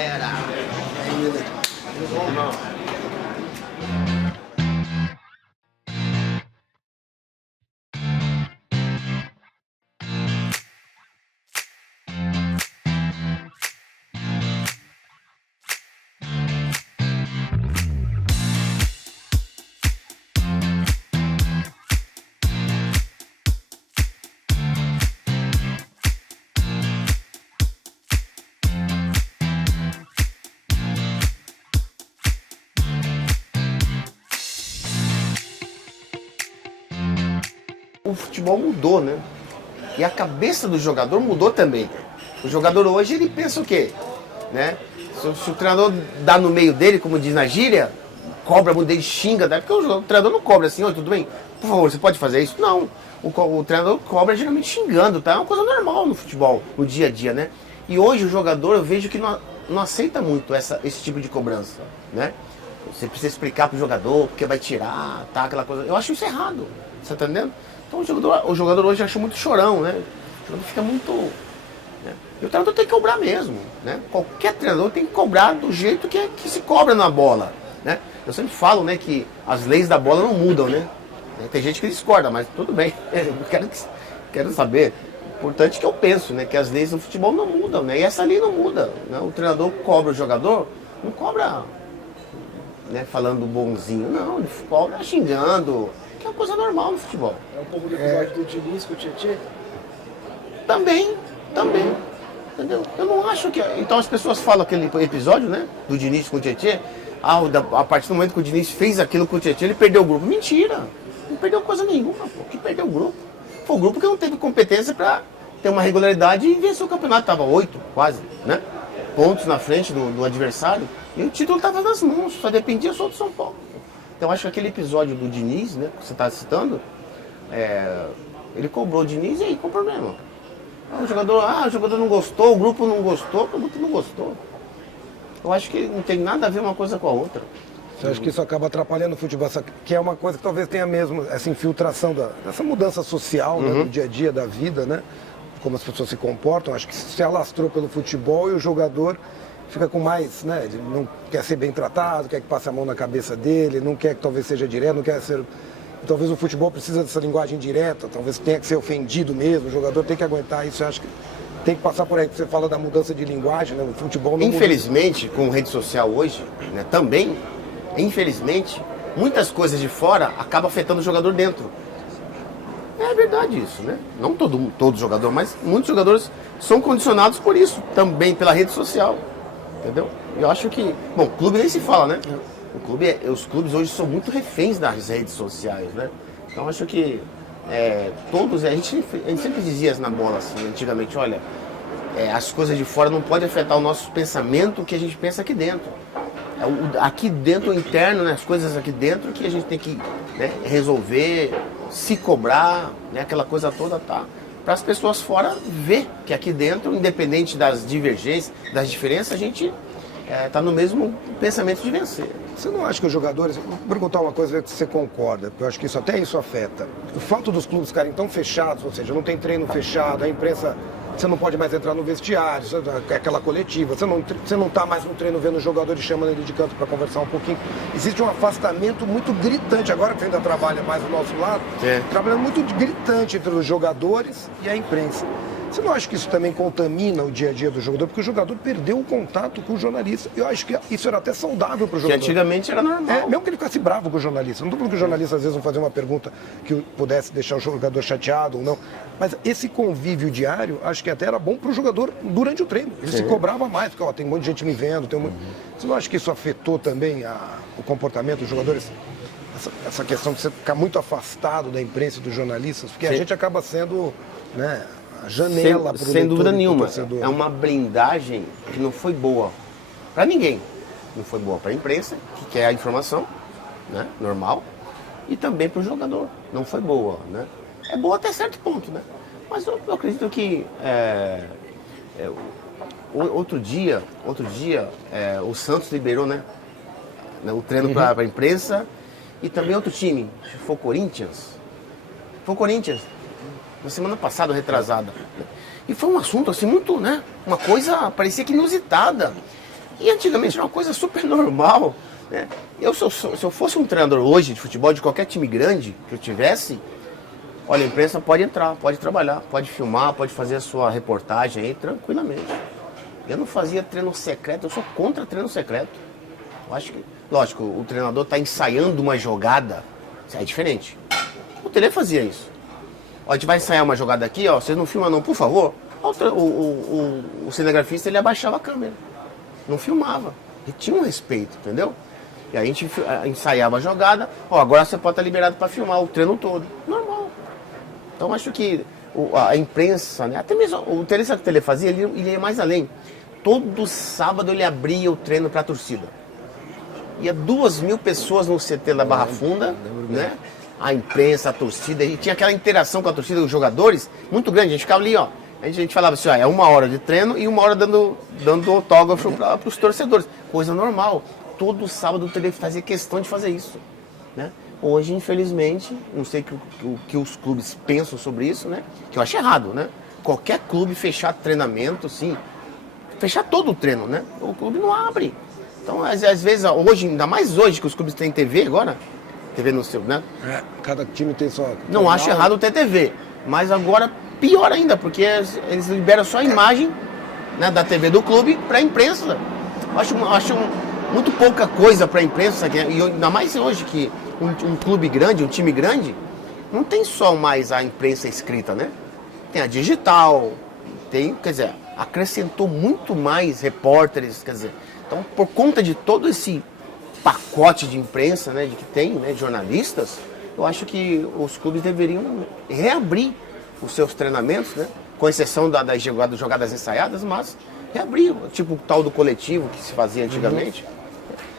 galera. O futebol mudou, né? E a cabeça do jogador mudou também. O jogador hoje, ele pensa o quê? Né? Se o treinador dá no meio dele, como diz na gíria, cobra muito dele, xinga, né? Porque o treinador não cobra assim, oi, tudo bem? Por favor, você pode fazer isso? Não. O treinador cobra geralmente xingando, tá? É uma coisa normal no futebol, no dia a dia, né? E hoje o jogador, eu vejo que não aceita muito esse tipo de cobrança, né? Você precisa explicar pro jogador, porque vai tirar, tá? Aquela coisa. Eu acho isso errado, você tá entendendo? Então o jogador hoje acha muito chorão, né? O jogador fica muito... Né? E o treinador tem que cobrar mesmo, né? Qualquer treinador tem que cobrar do jeito que se cobra na bola, né? Eu sempre falo, né, que as leis da bola não mudam, né? Tem gente que discorda, mas tudo bem. Eu quero saber. O importante é que eu penso, né, que as leis do futebol não mudam, né? E essa lei não muda, né? O treinador cobra o jogador, não cobra, né, falando bonzinho, não, ele cobra xingando, que é uma coisa normal no futebol. É um pouco do episódio do Diniz com o Tietê? Também. Entendeu? Eu não acho que... Então as pessoas falam aquele episódio, né, do Diniz com o Tietê, a partir do momento que o Diniz fez aquilo com o Tietê, ele perdeu o grupo. Mentira! Não perdeu coisa nenhuma, pô. Que perdeu o grupo. Foi o grupo que não teve competência para ter uma regularidade e vencer o campeonato. Tava 8, quase, né? Pontos na frente do adversário. E o título estava nas mãos, só dependia só do São Paulo. Então acho que aquele episódio do Diniz, né, que você está citando, ele cobrou o Diniz e aí, qual o problema? O jogador não gostou, o grupo não gostou, o grupo não gostou. Eu acho que não tem nada a ver uma coisa com a outra. Você acha que isso acaba atrapalhando o futebol? Que é uma coisa que talvez tenha mesmo essa infiltração dessa mudança social, né, do dia a dia, da vida, né? Como as pessoas se comportam. Acho que se alastrou pelo futebol e o jogador fica com mais, né? Não quer ser bem tratado, quer que passe a mão na cabeça dele, não quer que talvez seja direto, não quer ser... Talvez o futebol precisa dessa linguagem direta, talvez tenha que ser ofendido mesmo, o jogador tem que aguentar isso. Eu acho que tem que passar por aí. Você fala da mudança de linguagem, né? O futebol não infelizmente, com rede social hoje, né, também, infelizmente, muitas coisas de fora acabam afetando o jogador dentro. É verdade isso, né? Não todo jogador, mas muitos jogadores são condicionados por isso, também pela rede social. Entendeu? Eu acho que... Bom, clube nem se fala, né? Os clubes hoje são muito reféns das redes sociais, né? Então acho que todos... A gente sempre dizia na bola, assim, antigamente, olha, as coisas de fora não podem afetar o nosso pensamento, que a gente pensa aqui dentro. Aqui dentro, o interno, né, as coisas aqui dentro que a gente tem que, né, resolver, se cobrar, né, aquela coisa toda, tá? Para as pessoas fora ver que aqui dentro, independente das divergências, das diferenças, a gente está no mesmo pensamento de vencer. Você não acha que os jogadores... Vou perguntar uma coisa, ver se você concorda, porque eu acho que isso afeta. O fato dos clubes ficarem tão fechados, ou seja, não tem treino fechado, a imprensa... Você não pode mais entrar no vestiário, aquela coletiva, você não está mais no treino vendo o jogador e chamando ele de canto para conversar um pouquinho. Existe um afastamento muito gritante, agora que você ainda trabalha mais do nosso lado, trabalhando muito gritante entre os jogadores e a imprensa. Você não acha que isso também contamina o dia a dia do jogador? Porque o jogador perdeu o contato com o jornalista. Eu acho que isso era até saudável para o jogador. Que antigamente era normal. Mesmo que ele ficasse bravo com o jornalista. Não estou falando que o jornalista às vezes não fazia uma pergunta que pudesse deixar o jogador chateado ou não. Mas esse convívio diário, acho que até era bom para o jogador durante o treino. Ele se cobrava mais, porque tem um monte de gente me vendo. Você não acha que isso afetou também o comportamento dos jogadores? Essa questão de você ficar muito afastado da imprensa e dos jornalistas? Porque a gente acaba sendo... né, a janela para o sem dúvida nenhuma. Torcedor. É uma blindagem que não foi boa para ninguém. Não foi boa para a imprensa, que quer a informação, né, normal, e também para o jogador. Não foi boa, né? É boa até certo ponto, né? Mas eu acredito que outro dia o Santos liberou, né, o treino para a imprensa e também outro time, foi o Corinthians. Na semana passada, retrasada. E foi um assunto assim muito, né? Uma coisa parecia que inusitada. E antigamente era uma coisa super normal, né? Se eu fosse um treinador hoje de futebol de qualquer time grande que eu tivesse, olha, a imprensa pode entrar, pode trabalhar, pode filmar, pode fazer a sua reportagem aí tranquilamente. Eu não fazia treino secreto, eu sou contra treino secreto. Eu acho que, lógico, o treinador está ensaiando uma jogada, isso é diferente. O Tele fazia isso. Ó, a gente vai ensaiar uma jogada aqui, ó, vocês não filmam não, por favor. O cinegrafista, ele abaixava a câmera, não filmava. E tinha um respeito, entendeu? E aí a gente ensaiava a jogada, ó, agora você pode estar liberado para filmar o treino todo. Normal. Então acho que a imprensa, né, até mesmo o Tele, sabe o que o Tele fazia? Ele ia mais além. Todo sábado ele abria o treino para a torcida. Ia 2.000 pessoas no CT da Barra Funda, né? A imprensa, a torcida, e tinha aquela interação com a torcida, os jogadores, muito grande. A gente ficava ali, ó. A gente falava assim, ó, é 1 hora de treino e 1 hora dando autógrafo para os torcedores. Coisa normal. Todo sábado o Tele fazia questão de fazer isso, né? Hoje, infelizmente, não sei o que os clubes pensam sobre isso, né? Que eu acho errado, né? Qualquer clube fechar treinamento, assim, fechar todo o treino, né? O clube não abre. Então, às vezes, hoje, ainda mais hoje que os clubes têm TV agora, TV no seu, né? Cada time tem sua... Não acho errado ter TV, mas agora pior ainda, porque eles liberam só a imagem, né, da TV do clube para a imprensa. Acho muito pouca coisa para a imprensa, e ainda mais hoje que um clube grande, um time grande, não tem só mais a imprensa escrita, né? Tem a digital, quer dizer, acrescentou muito mais repórteres, quer dizer, então por conta de todo esse pacote de imprensa, né, que tem, né, de jornalistas, eu acho que os clubes deveriam reabrir os seus treinamentos, né, com exceção das jogadas ensaiadas, mas reabrir, tipo o tal do coletivo que se fazia antigamente,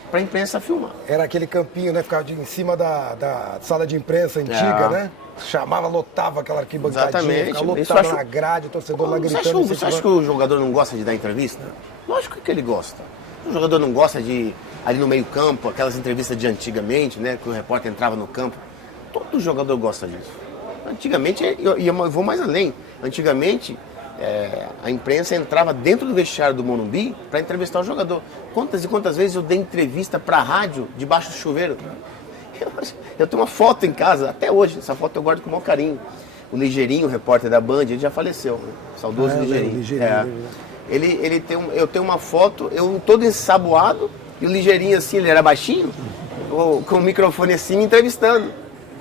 para a imprensa filmar. Era aquele campinho, né? Ficava em cima da sala de imprensa antiga, né? Chamava, lotava aquela arquibancadinha, ficava lotado na grade, o torcedor lá gritando. Você acha que o jogador não gosta de dar entrevista? Lógico que ele gosta. O jogador não gosta de, ali no meio campo, aquelas entrevistas de antigamente, né? Que o repórter entrava no campo. Todo jogador gosta disso. Antigamente, eu vou mais além. Antigamente, a imprensa entrava dentro do vestiário do Morumbi para entrevistar o jogador. Quantas e quantas vezes eu dei entrevista para a rádio debaixo do chuveiro? Eu tenho uma foto em casa, até hoje, essa foto eu guardo com o maior carinho. O Ligeirinho, o repórter da Band, ele já faleceu, né? Saudoso Ligeirinho. Eu tenho uma foto, eu todo ensaboado, e o Ligeirinho assim, ele era baixinho, com o microfone assim, me entrevistando.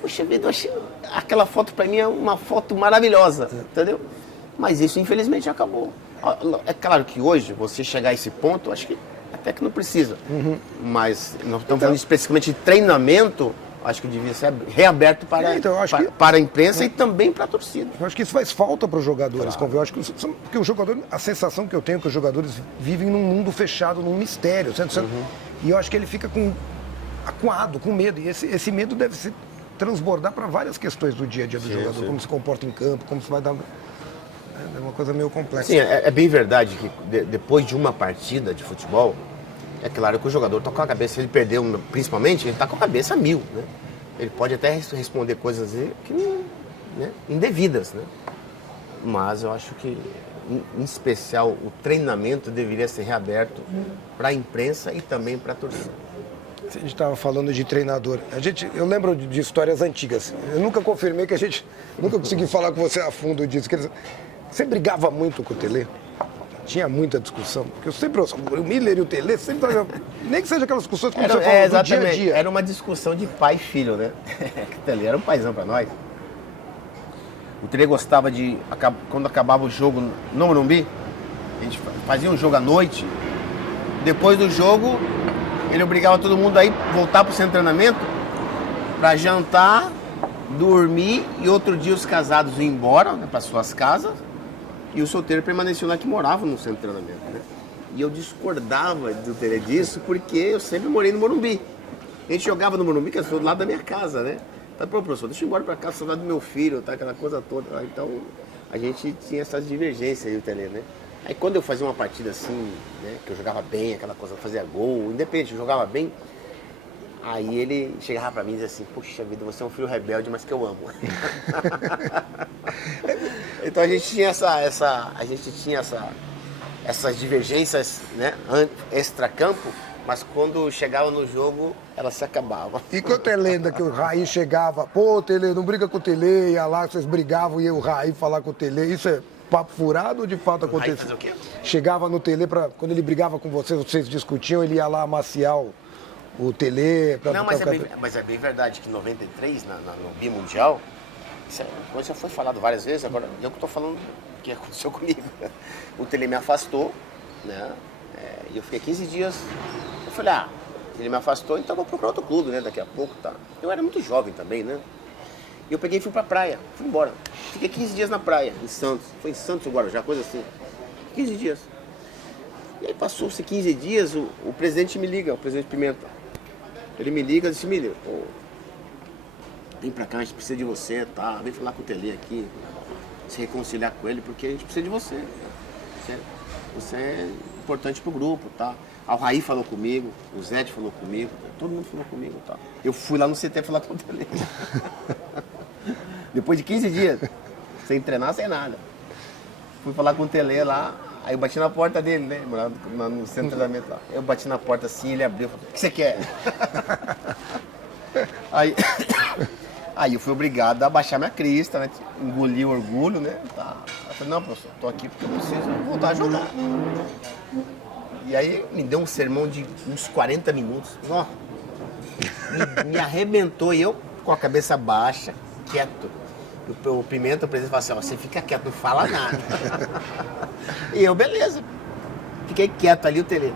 Poxa vida, eu achei aquela foto para mim é uma foto maravilhosa, entendeu? Mas isso infelizmente acabou. É claro que hoje, você chegar a esse ponto, acho que até que não precisa. Mas nós estamos falando especificamente de treinamento, acho que devia ser reaberto para a imprensa e também para a torcida. Eu acho que isso faz falta para os jogadores. Claro. Eu acho que porque o jogador, a sensação que eu tenho é que os jogadores vivem num mundo fechado, num mistério. E eu acho que ele fica acuado, com medo. E esse medo deve se transbordar para várias questões do dia a dia do jogador. Sim. Como se comporta em campo, como se vai dar... É uma coisa meio complexa. Sim, é bem verdade que depois de uma partida de futebol, é claro que o jogador está com a cabeça, se ele perdeu principalmente, ele está com a cabeça a 1000, né? Ele pode até responder coisas que né, indevidas, né? Mas eu acho que, em especial, o treinamento deveria ser reaberto para a imprensa e também para a torcida. A gente estava falando de treinador. Eu lembro de histórias antigas. Eu nunca confirmei que nunca consegui falar com você a fundo disso. Você brigava muito com o Tele? Tinha muita discussão? Porque eu sempre ouço, o Miller e o Tele sempre... Nem que seja aquelas discussões como você falou, do dia a dia. Era uma discussão de pai e filho, né? O Tele era um paizão para nós. O Tele gostava de... Quando acabava o jogo no Morumbi, a gente fazia um jogo à noite. Depois do jogo, ele obrigava todo mundo a voltar para o centro de treinamento para jantar, dormir e outro dia os casados iam embora, né, para suas casas. E o solteiro permaneceu lá, que morava no centro de treinamento, né? E eu discordava do Tele disso porque eu sempre morei no Morumbi. A gente jogava no Morumbi, que é do lado da minha casa, né? Então, professor, deixa eu ir embora pra casa, saudade do meu filho, tá? Aquela coisa toda. Então, a gente tinha essas divergências aí, o Tele, né? Aí quando eu fazia uma partida assim, né? Que eu jogava bem, aquela coisa, fazia gol, independente, eu jogava bem. Aí ele chegava pra mim e dizia assim, poxa vida, você é um filho rebelde, mas que eu amo. Então a gente tinha essas divergências, né, extra-campo, mas quando chegava no jogo, ela se acabava. E quanto é lenda que o Raí chegava, pô, Tele, não briga com o Tele, ia lá, vocês brigavam e ia o Raí falar com o Tele, isso é papo furado ou de fato acontecia? Fazer o quê? Chegava no Tele, quando ele brigava com vocês discutiam, ele ia lá amaciar o Tele... Não, mas é bem verdade que em 93, no Bimundial, isso já foi falado várias vezes, agora eu que estou falando o que aconteceu comigo. O Tele me afastou, né? E eu fiquei 15 dias. Eu falei, ele me afastou, então eu vou procurar outro clube, né? Daqui a pouco, tá? Eu era muito jovem também, né? E eu peguei e fui pra praia, fui embora. Fiquei 15 dias na praia, em Santos. Foi em Santos ou Guarujá, coisa assim. 15 dias. E aí passou-se 15 dias, o presidente me liga, o presidente Pimenta. Ele me liga e disse, Milho, vem pra cá, a gente precisa de você, tá? Vem falar com o Tele aqui, se reconciliar com ele, porque a gente precisa de você. Você é importante pro grupo, tá? O Raí falou comigo, o Zé falou comigo, todo mundo falou comigo, tá? Eu fui lá no CT falar com o Tele. Depois de 15 dias, sem treinar, sem nada. Fui falar com o Tele lá, aí eu bati na porta dele, né? No centro de treinamento lá. Eu bati na porta assim, ele abriu, falou, o que você quer? Aí eu fui obrigado a baixar minha crista, né? Engolir o orgulho, né? Tá. Eu falei, não, professor, tô aqui porque eu preciso voltar a jogar. E aí me deu um sermão de uns 40 minutos. Ó, me arrebentou e eu com a cabeça baixa, quieto. O Pimenta, o presidente, falou assim, ó, você fica quieto, não fala nada. E eu, beleza. Fiquei quieto ali, o Tele.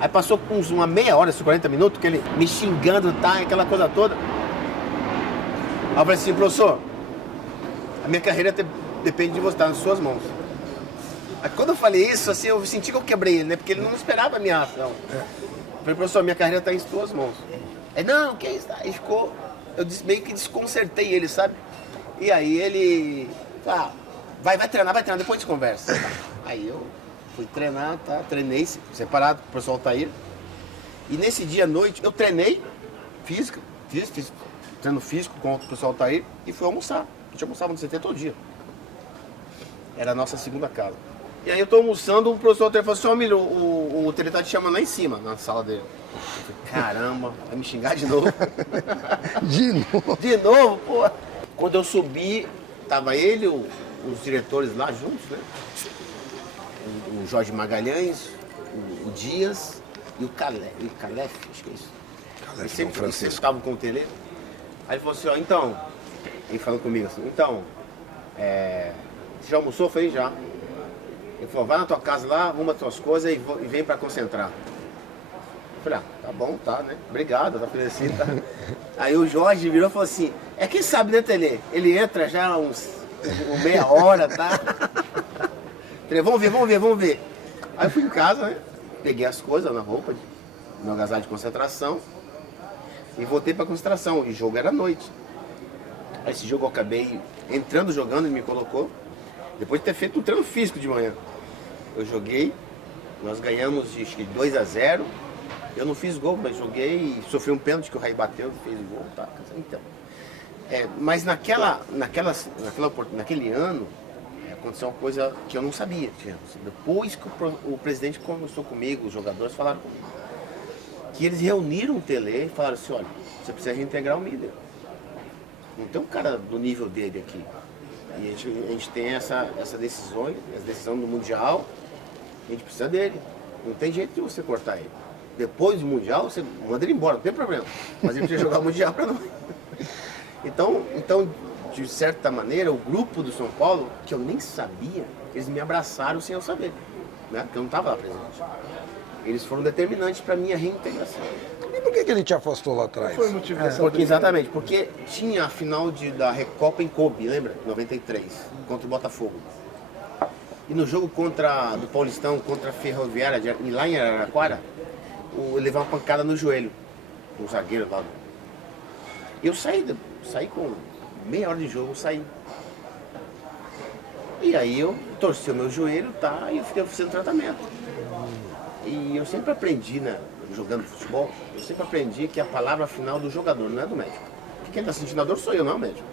Aí passou uns uma meia hora, 40 minutos, que ele me xingando, tá, aquela coisa toda. Aí eu falei assim, professor, a minha carreira depende de você, tá nas suas mãos. Aí quando eu falei isso, assim, eu senti que eu quebrei ele, né? Porque ele não esperava a minha ação. Eu falei, professor, minha carreira tá em suas mãos. Aí, não, que é isso? Aí ficou, eu meio que desconcertei ele, sabe? E aí ele, vai treinar, depois a gente conversa. Aí eu fui treinar, tá? Treinei separado com o professor Altair. E nesse dia à noite, eu treinei fiz treino físico com o professor Altair e fui almoçar. A gente almoçava no CT todo dia. Era a nossa segunda casa. E aí eu tô almoçando, o professor Altair falou assim, ó, Milho, o Tele tá te chamando lá em cima, na sala dele. Eu falei, caramba, vai me xingar de novo. De novo? De novo, pô. Quando eu subi, tava ele, os diretores lá juntos, né? O Jorge Magalhães, o Dias e o Calef, acho que é isso. Eles sempre estavam com o Tele. Aí ele falou assim, ó, então, ele falou comigo assim, então, você já almoçou? Eu falei, já. Ele falou, vai na tua casa lá, arruma tuas coisas e vem pra concentrar. Eu falei, tá bom, tá, né? Obrigado, tá feliz assim, tá? Aí o Jorge virou e falou assim, quem sabe, né, Tele? Ele entra já uns meia hora, tá? Falei, vamos ver. Aí eu fui em casa, né? Peguei as coisas na roupa, no agasalho de concentração e voltei pra concentração. E o jogo era à noite. Aí esse jogo eu acabei entrando, jogando, ele me colocou. Depois de ter feito um treino físico de manhã. Eu joguei, nós ganhamos de 2-0. Eu não fiz gol, mas joguei e sofri um pênalti que o Raí bateu, fez o gol, tá? Então, mas naquele ano, aconteceu uma coisa que eu não sabia. Depois que o presidente conversou comigo, os jogadores falaram comigo, que eles reuniram o Tele e falaram assim, olha, você precisa reintegrar o Miller. Não tem um cara do nível dele aqui. E a gente tem essa decisão do Mundial, a gente precisa dele. Não tem jeito de você cortar ele. Depois do Mundial, você manda ele embora, não tem problema. Mas ele precisa jogar o Mundial para nós. Então, de certa maneira, o grupo do São Paulo, que eu nem sabia, eles me abraçaram sem eu saber, né? Porque eu não estava lá presente. Eles foram determinantes para a minha reintegração. E por que ele te afastou lá atrás? Foi o motivo dessa Exatamente, porque tinha a final da Recopa em Kobe, lembra? 93, contra o Botafogo. E no jogo do Paulistão contra a Ferroviária, lá em Araraquara, eu levei uma pancada no joelho, um zagueiro lá. Eu saí com meia hora de jogo, eu saí. E aí eu torci o meu joelho, tá? E eu fiquei fazendo tratamento. E eu sempre aprendi, né, jogando futebol, eu sempre aprendi que a palavra final do jogador, não é do médico. Porque quem está sentindo a dor sou eu, não é o médico.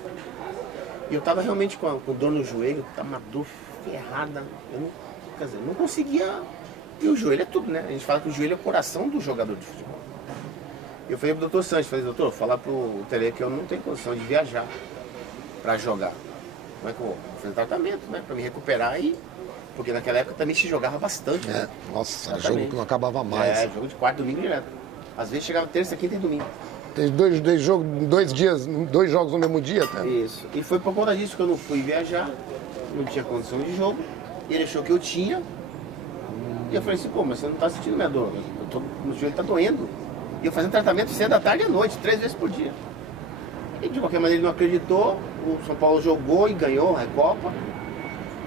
E eu estava realmente com dor no joelho, tá uma dor ferrada. Eu não, quer dizer, não conseguia. E o joelho é tudo, né? A gente fala que o joelho é o coração do jogador de futebol. Eu falei pro doutor Sanches, falei, doutor, falar pro Tele que eu não tenho condição de viajar para jogar. Como é que eu vou? Fazer tratamento, né? Para me recuperar e... Porque naquela época também se jogava bastante, né? Nossa, jogo que não acabava mais. Jogo de quarta, domingo direto. Às vezes chegava terça, quinta e domingo. Tem dois jogos no mesmo dia, tá? Isso. E foi por conta disso que eu não fui viajar, não tinha condição de jogo. Ele achou que eu tinha. E eu falei assim, pô, mas você não tá sentindo minha dor. O joelho tá doendo. E eu fazendo tratamento cedo da tarde e à noite, 3 vezes por dia. E de qualquer maneira ele não acreditou, o São Paulo jogou e ganhou a Recopa.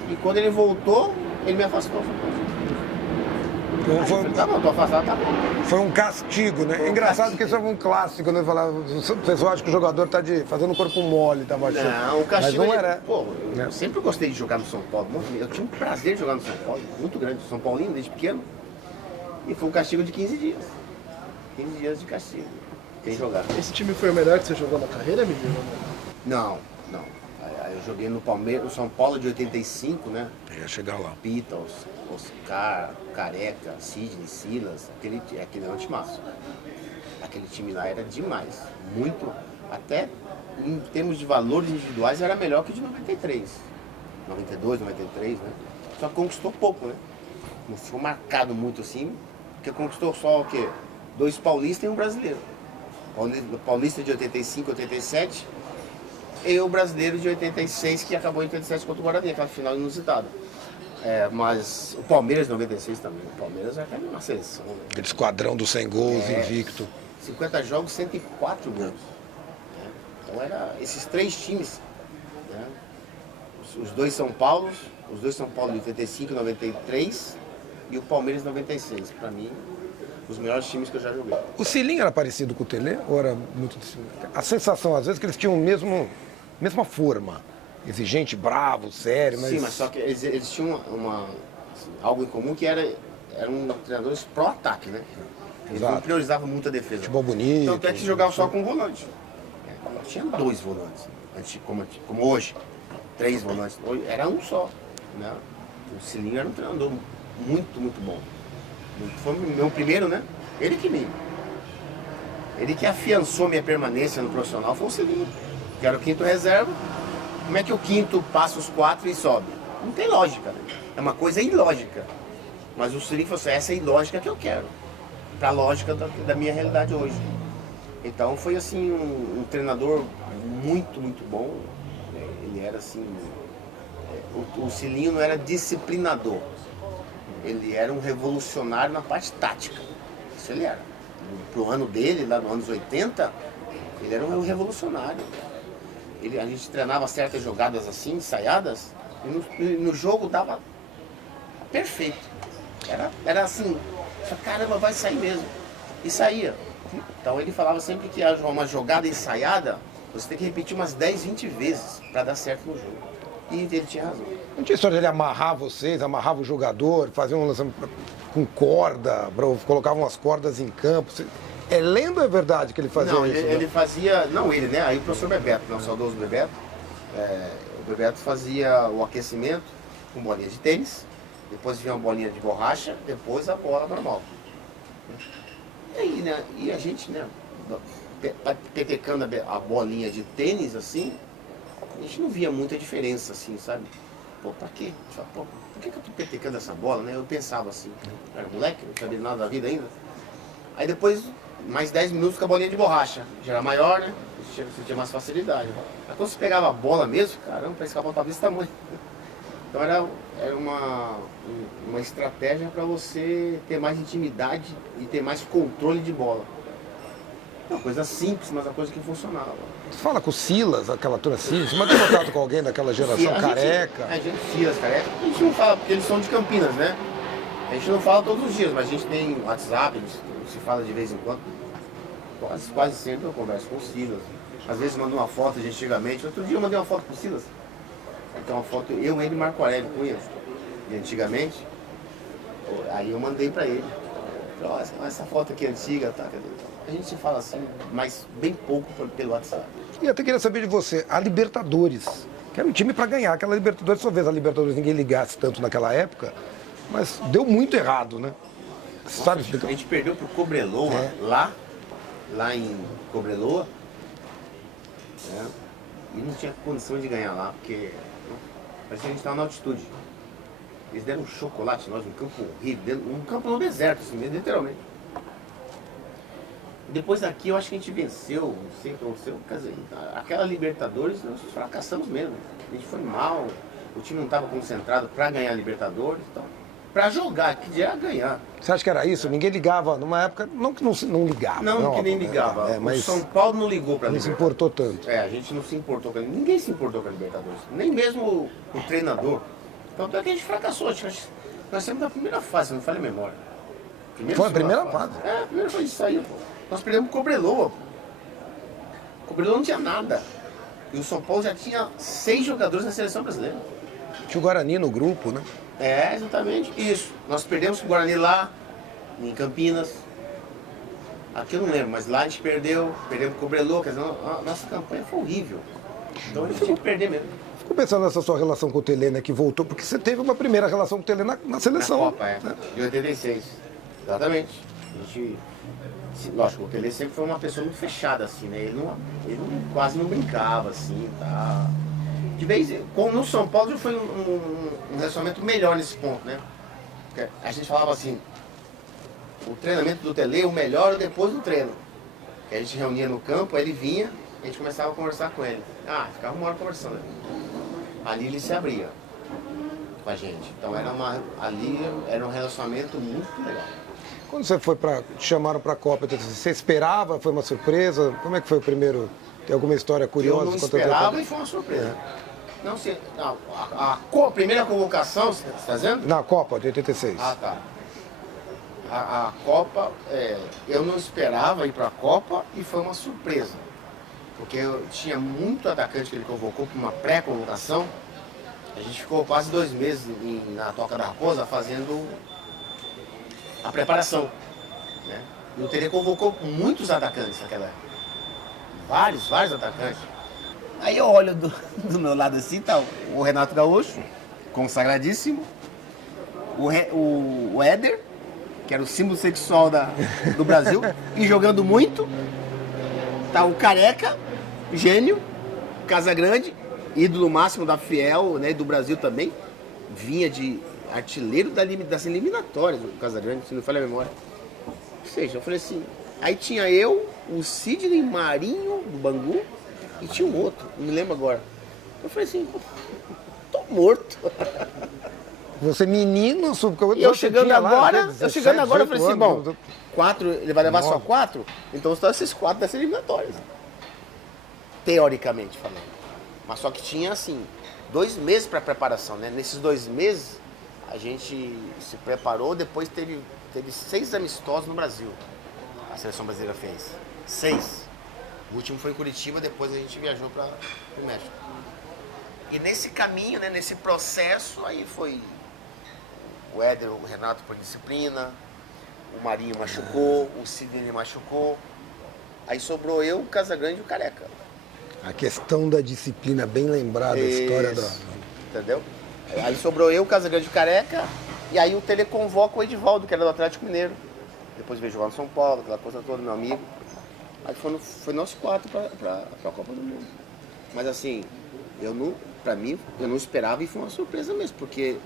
E quando ele voltou, ele me afastou. Tá bom, tô afastado, tá bom. Foi um castigo, né? É engraçado que isso é um clássico, né? Falar, o pessoal acha que o jogador tá fazendo corpo mole, tá baixando. Não, o castigo mas não era. Pô, eu sempre gostei de jogar no São Paulo. Eu tinha um prazer de jogar no São Paulo, muito grande. São Paulino, desde pequeno. E foi um castigo de 15 dias. 15 dias de castigo. Tem jogar. Esse time foi o melhor que você jogou na carreira, menino? Não. Aí eu joguei no Palmeiras, no São Paulo de 85, né? Ia chegar lá. Pita, Oscar, Careca, Sidney, Silas, aquele era um timaço. Aquele time lá era demais. Muito, até em termos de valores individuais, era melhor que o de 93. 92, 93, né? Só conquistou pouco, né? Não ficou marcado muito assim, porque conquistou só o quê? 2 paulistas e um brasileiro. O paulista de 85, 87 e o brasileiro de 86, que acabou em 87 contra o Guarani, aquela final inusitada. Mas o Palmeiras de 96 também. O Palmeiras é uma seleção. Né? Aquele esquadrão dos 100 gols, invicto. 50 jogos, 104 gols. Então era esses 3 times. Né? Os 2 São Paulo de 85 e 93 e o Palmeiras de 96. Para mim, os melhores times que eu já joguei. O Cilinho era parecido com o Tele ou era muito... A sensação, às vezes, que eles tinham mesma forma. Exigente, bravo, sério, mas... Sim, mas só que eles tinham algo em comum que eram treinadores pró-ataque, né? Eles não priorizavam muito a defesa. Futebol bonito. Então até que jogava só com volante. Tinha 2 volantes, como hoje. 3 volantes. Era um só. Né? O Cilinho era um treinador muito, muito bom. Foi o meu primeiro, né? Ele que afiançou minha permanência no profissional foi o Cilinho. Que era o 5º reserva. Como é que o 5º passa os 4 e sobe? Não tem lógica, né? É uma coisa ilógica. Mas o Cilinho falou assim, essa é a ilógica que eu quero. Para a lógica da minha realidade hoje. Então foi assim um treinador muito, muito bom. Ele era assim... O Cilinho não era disciplinador. Ele era um revolucionário na parte tática. Isso ele era. Pro ano dele, lá nos anos 80, ele era um revolucionário. A gente treinava certas jogadas assim, ensaiadas, e no jogo dava perfeito. Era assim, caramba, vai sair mesmo. E saía. Então ele falava sempre que uma jogada ensaiada, você tem que repetir umas 10, 20 vezes para dar certo no jogo. E ele tinha razão. Não tinha história dele amarrar vocês, amarrava o jogador, fazia um lançamento com corda, colocava umas cordas em campo. É lenda ou é verdade que ele fazia não, isso? Ele fazia, não ele, né? Aí o professor Bebeto, né? O saudoso Bebeto, o Bebeto fazia o aquecimento com bolinha de tênis, depois vinha uma bolinha de borracha, depois a bola normal. E aí, né? E a gente, né? Petecando a bolinha de tênis assim, a gente não via muita diferença assim, sabe? Pô, pra quê? Pô, por que eu tô petecando essa bola, né? Eu pensava assim, era moleque, não sabia nada da vida ainda. Aí depois, mais 10 minutos com a bolinha de borracha. Já era maior, né? Você tinha mais facilidade. Aí quando você pegava a bola mesmo, caramba, parece que a bola estava desse tamanho. Então era uma estratégia para você ter mais intimidade e ter mais controle de bola. Uma coisa simples, mas uma coisa que funcionava. Você fala com o Silas, aquela turma assim, você mantém contato com alguém daquela geração Careca? A gente, Silas, Careca, a gente não fala, porque eles são de Campinas, né? A gente não fala todos os dias, mas a gente tem WhatsApp, a gente se fala de vez em quando. Quase sempre eu converso com o Silas. Às vezes mando uma foto de antigamente. Outro dia eu mandei uma foto com o Silas. Então uma foto, eu, ele e Marco Aurélio Cunha, de antigamente. Aí eu mandei pra ele. Falei, essa foto aqui é antiga, tá? A gente se fala assim, mas bem pouco pelo WhatsApp. E até queria saber de você, a Libertadores, que era um time para ganhar. Aquela Libertadores, talvez a Libertadores ninguém ligasse tanto naquela época, mas deu muito errado, né? Sabe? A gente perdeu pro Cobreloa, lá em Cobreloa, né? E não tinha condição de ganhar lá, porque parecia que a gente estava na altitude. Eles deram um chocolate nós, um campo horrível, um campo no deserto, assim, literalmente. Depois daqui eu acho que a gente venceu, não sei o que aconteceu, quer dizer, aquela Libertadores nós fracassamos mesmo. A gente foi mal, o time não estava concentrado para ganhar a Libertadores, então, para jogar, que já ia ganhar. Você acha que era isso? Ninguém ligava, numa época, não que não ligava. Não, que nem ligava. Mas o São Paulo não ligou para a não se Libertadores. importou tanto. A gente não se importou com a ninguém se importou com a Libertadores, nem mesmo o treinador. Então é que a gente fracassou, nós saímos da primeira fase, não falha a memória. Foi a primeira fase? A primeira fase de sair, pô. Nós perdemos o Cobreloa, pô. O Cobreloa não tinha nada. E o São Paulo já tinha 6 jogadores na seleção brasileira. Tinha o Guarani no grupo, né? É, exatamente. Isso. Nós perdemos o Guarani lá, em Campinas. Aqui eu não lembro, mas lá a gente perdemos o Cobreloa, quer dizer, a nossa campanha foi horrível. Então a gente tinha que perder mesmo. Fico pensando nessa sua relação com o Tele, né, que voltou, porque você teve uma primeira relação com o Tele na seleção. Na Copa, de 86. Exatamente. A gente, lógico, o Tele sempre foi uma pessoa muito fechada, assim, né? Ele quase não brincava, assim, tá? De vez como no São Paulo já foi um relacionamento melhor nesse ponto, né? Porque a gente falava assim, o treinamento do Tele, o melhor depois do treino. Que a gente reunia no campo, ele vinha, a gente começava a conversar com ele. Ficava uma hora conversando. Ali ele se abria com a gente. Então ali era um relacionamento muito legal. Quando você foi te chamaram para a Copa, você esperava? Foi uma surpresa? Como é que foi o primeiro? Tem alguma história curiosa? Eu não esperava e foi uma surpresa. Não sei, a primeira convocação, você está dizendo? Na Copa de 86. Tá. A Copa, eu não esperava ir para a Copa e foi uma surpresa. Porque eu tinha muito atacante que ele convocou para uma pré-convocação. A gente ficou quase 2 meses na Toca da Raposa fazendo a preparação. Né? E o Tele convocou muitos atacantes naquela época. Vários atacantes. Aí eu olho do meu lado assim, tá o Renato Gaúcho, consagradíssimo. O Éder, que era o símbolo sexual do Brasil, e jogando muito. Tá o Careca, gênio, Casagrande, ídolo máximo da Fiel, né, do Brasil também. Vinha de artilheiro das eliminatórias, o Casagrande, se não falha a memória. Ou seja, eu falei assim, aí tinha eu, o Sidney Marinho, do Bangu, e tinha um outro, não me lembro agora. Eu falei assim, tô morto. Você menino, e eu chegando agora, eu falei assim, bom, 4, ele vai levar 9. Só 4? Então estão esses 4 das eliminatórias. Teoricamente falando. Mas só que tinha assim, 2 meses para preparação, né? Nesses 2 meses a gente se preparou, depois teve 6 amistosos no Brasil. A seleção brasileira fez. 6. O último foi em Curitiba, depois a gente viajou para o México. E nesse caminho, né, nesse processo, aí foi o Éder, o Renato por disciplina, o Marinho machucou, o Sidney machucou. Aí sobrou eu, o Casagrande e o Careca. A questão da disciplina, bem lembrada, a história da... Entendeu? Aí sobrou eu, o Casagrande e o Careca, e aí o Tele convoca o Edivaldo, que era do Atlético Mineiro. Depois veio jogar no São Paulo, aquela coisa toda, meu amigo. Aí foi nós 4 para a Copa do Mundo. Mas assim, eu não esperava e foi uma surpresa mesmo, porque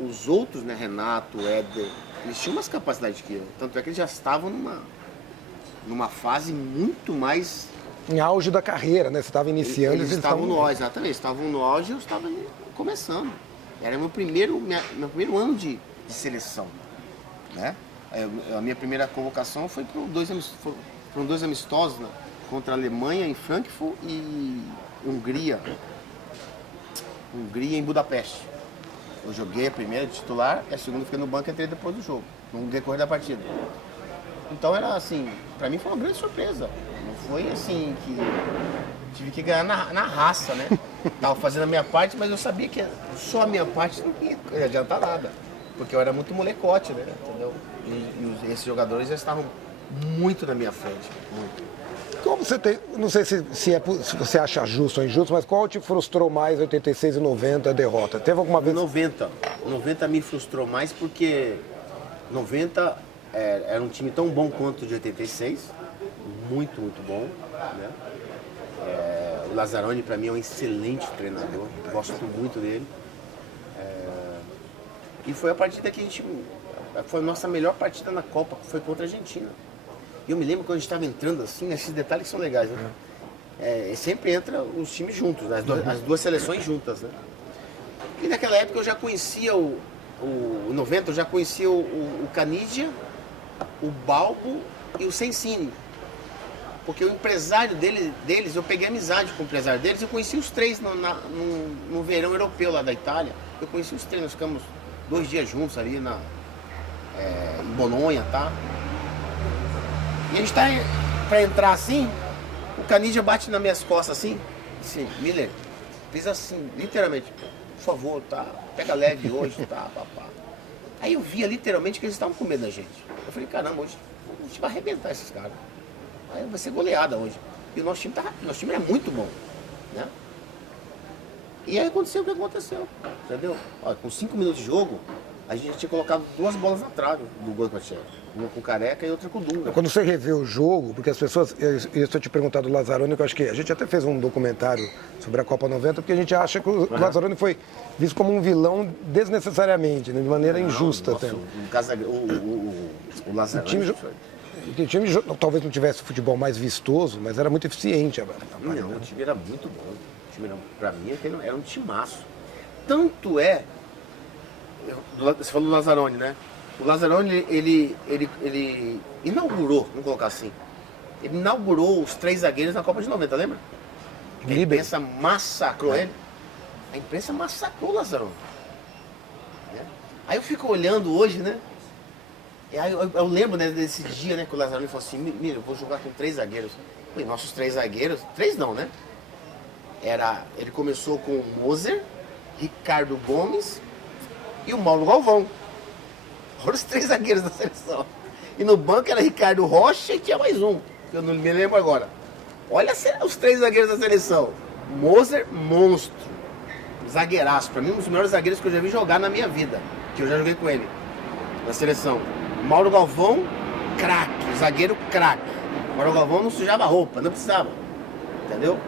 os outros, né, Renato, Éder, eles tinham umas capacidades que eu. Tanto é que eles já estavam numa fase muito mais... Em auge da carreira, né? Você estava iniciando. Eles estavam no auge, exatamente. Eles estavam no auge e eu estava começando. Era meu primeiro ano de seleção. Né? A minha primeira convocação foi foram 2 amistosos, né? Contra a Alemanha em Frankfurt e Hungria em Budapeste. Eu joguei a primeira de titular e a segunda fiquei no banco e entrei depois do jogo, no decorrer da partida. Então era assim, pra mim foi uma grande surpresa. Não foi assim que tive que ganhar na raça, né? Tava fazendo a minha parte, mas eu sabia que só a minha parte não ia adiantar nada. Porque eu era muito molecote, né? Entendeu? E esses jogadores já estavam muito na minha frente, muito. Qual você tem, não sei se você acha justo ou injusto, mas qual te frustrou mais 86 e 90 a derrota? Teve alguma vez? 90 me frustrou mais porque 90 era um time tão bom quanto o de 86, muito, muito bom, né? O Lazzaroni para mim é um excelente treinador, gosto muito dele. E foi a partida que foi a nossa melhor partida na Copa, que foi contra a Argentina. E eu me lembro quando a gente estava entrando assim, esses detalhes são legais, né? Sempre entra os times juntos, né? As duas seleções juntas, né? E naquela época eu já conhecia o 90, eu já conhecia o Canidia, o Balbo e o Sensini. Porque o empresário deles, eu peguei amizade com o empresário deles, eu conheci os três no verão europeu lá da Itália. Eu conheci os três, nós ficamos 2 dias juntos ali em Bolonha, tá? E a gente tá pra entrar assim, o Canidia bate nas minhas costas assim, Miller, fez assim, literalmente, por favor, tá? Pega leve hoje, tá, papá. Aí eu via literalmente que eles estavam com medo da gente. Eu falei, caramba, hoje a gente vai arrebentar esses caras. Aí vai ser goleada hoje. E o nosso time é muito bom, né? E aí aconteceu o que aconteceu, entendeu? Olha, com 5 minutos de jogo, a gente tinha colocado 2 bolas na trave do gol do Pacheco. Uma com o Careca e outra com o Dunga. Quando você revê o jogo, porque as pessoas, eu te perguntar do Lazzaroni, que eu acho que a gente até fez um documentário sobre a Copa 90, porque a gente acha que o Lazzaroni foi visto como um vilão desnecessariamente, né, de maneira injusta. Nossa, até. O Lazzaroni O time talvez não tivesse futebol mais vistoso, mas era muito eficiente. O time era muito bom. O time, pra mim, era um timaço. Tanto é... Você falou do Lazzaroni, né? O Lazzaroni, ele inaugurou, vamos colocar assim, ele inaugurou os 3 zagueiros na Copa de 90, lembra? A imprensa massacrou ele. A imprensa massacrou o Lazzaroni. Aí eu fico olhando hoje, né? E aí eu lembro, né, desse dia, né, que o Lazzaroni falou assim, mira, eu vou jogar com 3 zagueiros. E nossos 3 zagueiros, 3 não, né? Ele começou com o Moser, Ricardo Gomes e o Mauro Galvão. Foram os 3 zagueiros da seleção. E no banco era Ricardo Rocha e tinha mais um, que eu não me lembro agora. Olha os 3 zagueiros da seleção. Moser, monstro. Zagueiraço. Pra mim, um dos melhores zagueiros que eu já vi jogar na minha vida. Que eu já joguei com ele. Na seleção. Mauro Galvão, craque. Zagueiro, craque. Mauro Galvão não sujava roupa, não precisava. Entendeu?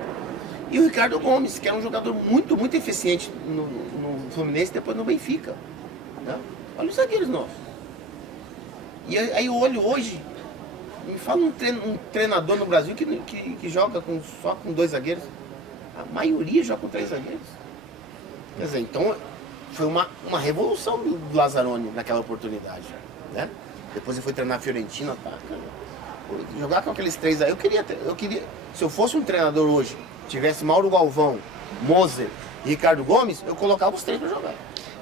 E o Ricardo Gomes, que era um jogador muito, muito eficiente no Fluminense e depois no Benfica. Né? Olha os zagueiros nossos. E aí eu olho hoje, me fala um treinador no Brasil que joga só com 2 zagueiros. A maioria joga com 3 zagueiros. Quer dizer, então foi uma revolução do Lazzaroni naquela oportunidade. Né? Depois ele foi treinar a Fiorentina, tá? Jogar com aqueles 3 aí, eu queria, se eu fosse um treinador hoje, tivesse Mauro Galvão, Moser e Ricardo Gomes, eu colocava os 3 para jogar.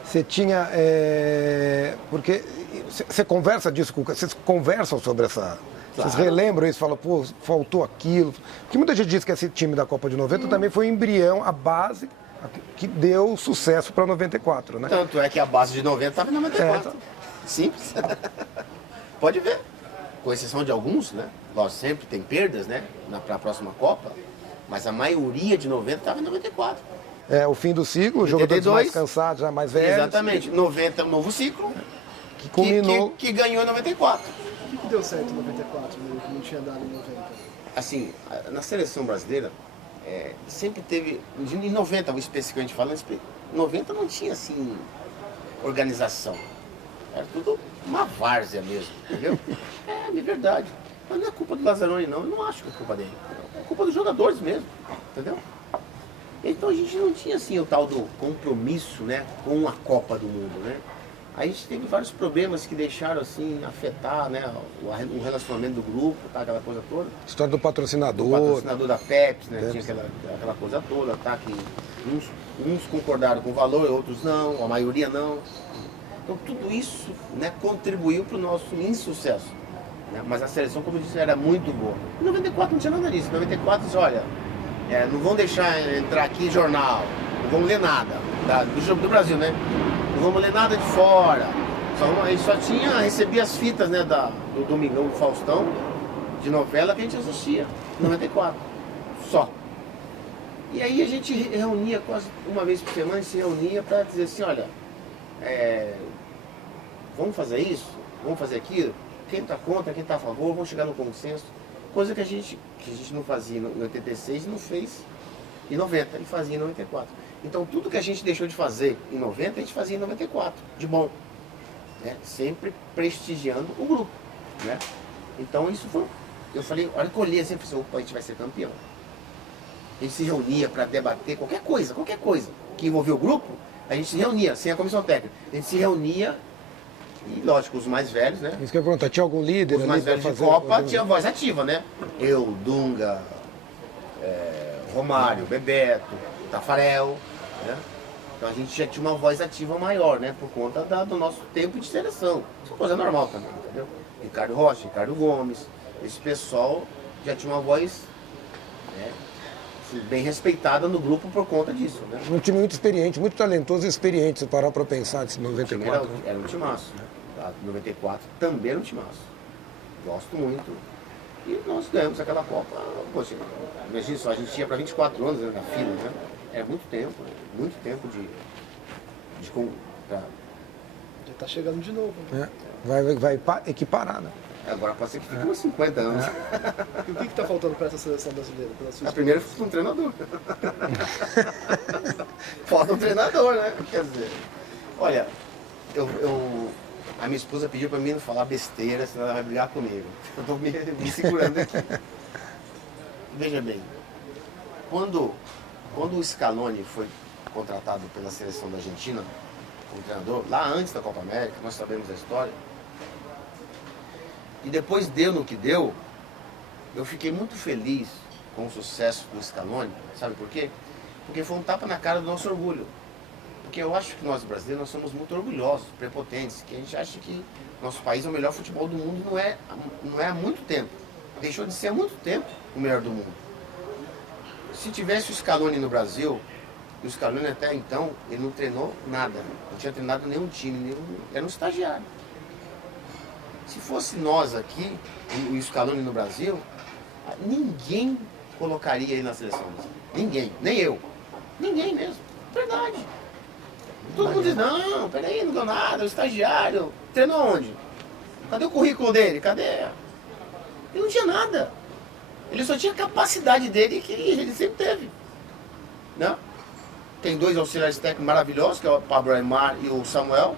Você tinha, porque você conversa disso, vocês conversam sobre essa, claro. Vocês relembram isso, falam, pô, faltou aquilo. Porque muita gente diz que esse time da Copa de 90 também foi o embrião, a base que deu sucesso para 94, né? Tanto é que a base de 90 estava em 94. Simples. Pode ver. Com exceção de alguns, né? Lógico, sempre tem perdas, né? Para a próxima Copa. Mas a maioria de 90 estava em 94. O fim do ciclo, jogadores mais cansados, já mais velhos. Exatamente. 90 é um novo ciclo. Que culminou. Que ganhou em 94. O que deu certo em 94, que não tinha dado em 90? Assim, na seleção brasileira, sempre teve. Em 90, especificamente falando, 90 não tinha assim organização. Era tudo uma várzea mesmo, entendeu? É verdade. Mas não é culpa do Lazzaroni, não. Eu não acho que é culpa dele. É culpa dos jogadores mesmo, entendeu? Então a gente não tinha assim o tal do compromisso, né, com a Copa do Mundo, né? A gente teve vários problemas que deixaram assim afetar, né, o relacionamento do grupo, tá, aquela coisa toda. História do patrocinador. O patrocinador da Pepsi, né, tinha aquela coisa toda, tá, que uns concordaram com o valor, outros não, a maioria não. Então tudo isso, né, contribuiu para o nosso insucesso. Né? Mas a seleção, como eu disse, era muito boa. Em 94 não tinha nada disso. Em 94 disse, olha, não vão deixar entrar aqui jornal, não vamos ler nada do Brasil, né? Não vamos ler nada de fora. A gente recebia as fitas, né, do Domingão do Faustão, de novela que a gente assistia. 94. Só. E aí a gente reunia quase uma vez por semana, se reunia para dizer assim, olha, vamos fazer isso, vamos fazer aquilo, quem está contra, quem está a favor, vamos chegar no consenso. Coisa que a gente não fazia em 86 não fez em 90 e fazia em 94. Então tudo que a gente deixou de fazer em 90, a gente fazia em 94, de bom. Né? Sempre prestigiando o grupo. Né? Então isso foi, eu falei, olha que eu olhei assim, opa, a gente vai ser campeão. A gente se reunia para debater qualquer coisa que envolvia o grupo, a gente se reunia, sem a comissão técnica. A gente se reunia, e lógico, os mais velhos, né? Isso que eu ia perguntar, tinha algum líder? Os mais velhos de Copa tinha voz ativa, né? Eu, Dunga, Romário, Bebeto, Tafarel, né? Então a gente já tinha uma voz ativa maior, né? Por conta do nosso tempo de seleção. Isso é uma coisa normal também, entendeu? Ricardo Rocha, Ricardo Gomes, esse pessoal já tinha uma voz, né, bem respeitada no grupo por conta disso, né? Um time muito experiente, muito talentoso e experiente, se parar para pensar nesse 94. Era um timaço, né? 94 também era um timaço. Gosto muito. E nós ganhamos aquela Copa, poxa, imagina só, a gente ia para 24 anos, né, na fila, né? É muito tempo Já tá chegando de novo. Né? Vai equiparar, né? Agora pode ser que fique uns 50 anos. E o que tá faltando para essa seleção brasileira? A primeira foi um treinador. Falta um treinador, né? Quer dizer, olha, a minha esposa pediu para mim não falar besteira, senão ela vai brigar comigo. Eu estou me segurando aqui. Veja bem, quando o Scaloni foi contratado pela seleção da Argentina como treinador, lá antes da Copa América, nós sabemos a história, e depois deu no que deu, eu fiquei muito feliz com o sucesso do Scaloni. Sabe por quê? Porque foi um tapa na cara do nosso orgulho. Porque eu acho que nós brasileiros nós somos muito orgulhosos, prepotentes, que a gente acha que nosso país é o melhor futebol do mundo, não é há muito tempo. Deixou de ser há muito tempo o melhor do mundo. Se tivesse o Scaloni no Brasil, o Scaloni até então, ele não treinou nada, não tinha treinado nenhum time, era um estagiário. Se fosse nós aqui, o Scaloni no Brasil, ninguém colocaria ele na seleção. Ninguém, nem eu. Ninguém mesmo. Verdade. Todo mundo diz, não, peraí, não deu nada, é o estagiário. Treinou onde? Cadê o currículo dele? Cadê? Ele não tinha nada. Ele só tinha a capacidade dele que ele sempre teve. Né? Tem dois auxiliares técnicos maravilhosos, que é o Pablo Aimar e o Samuel,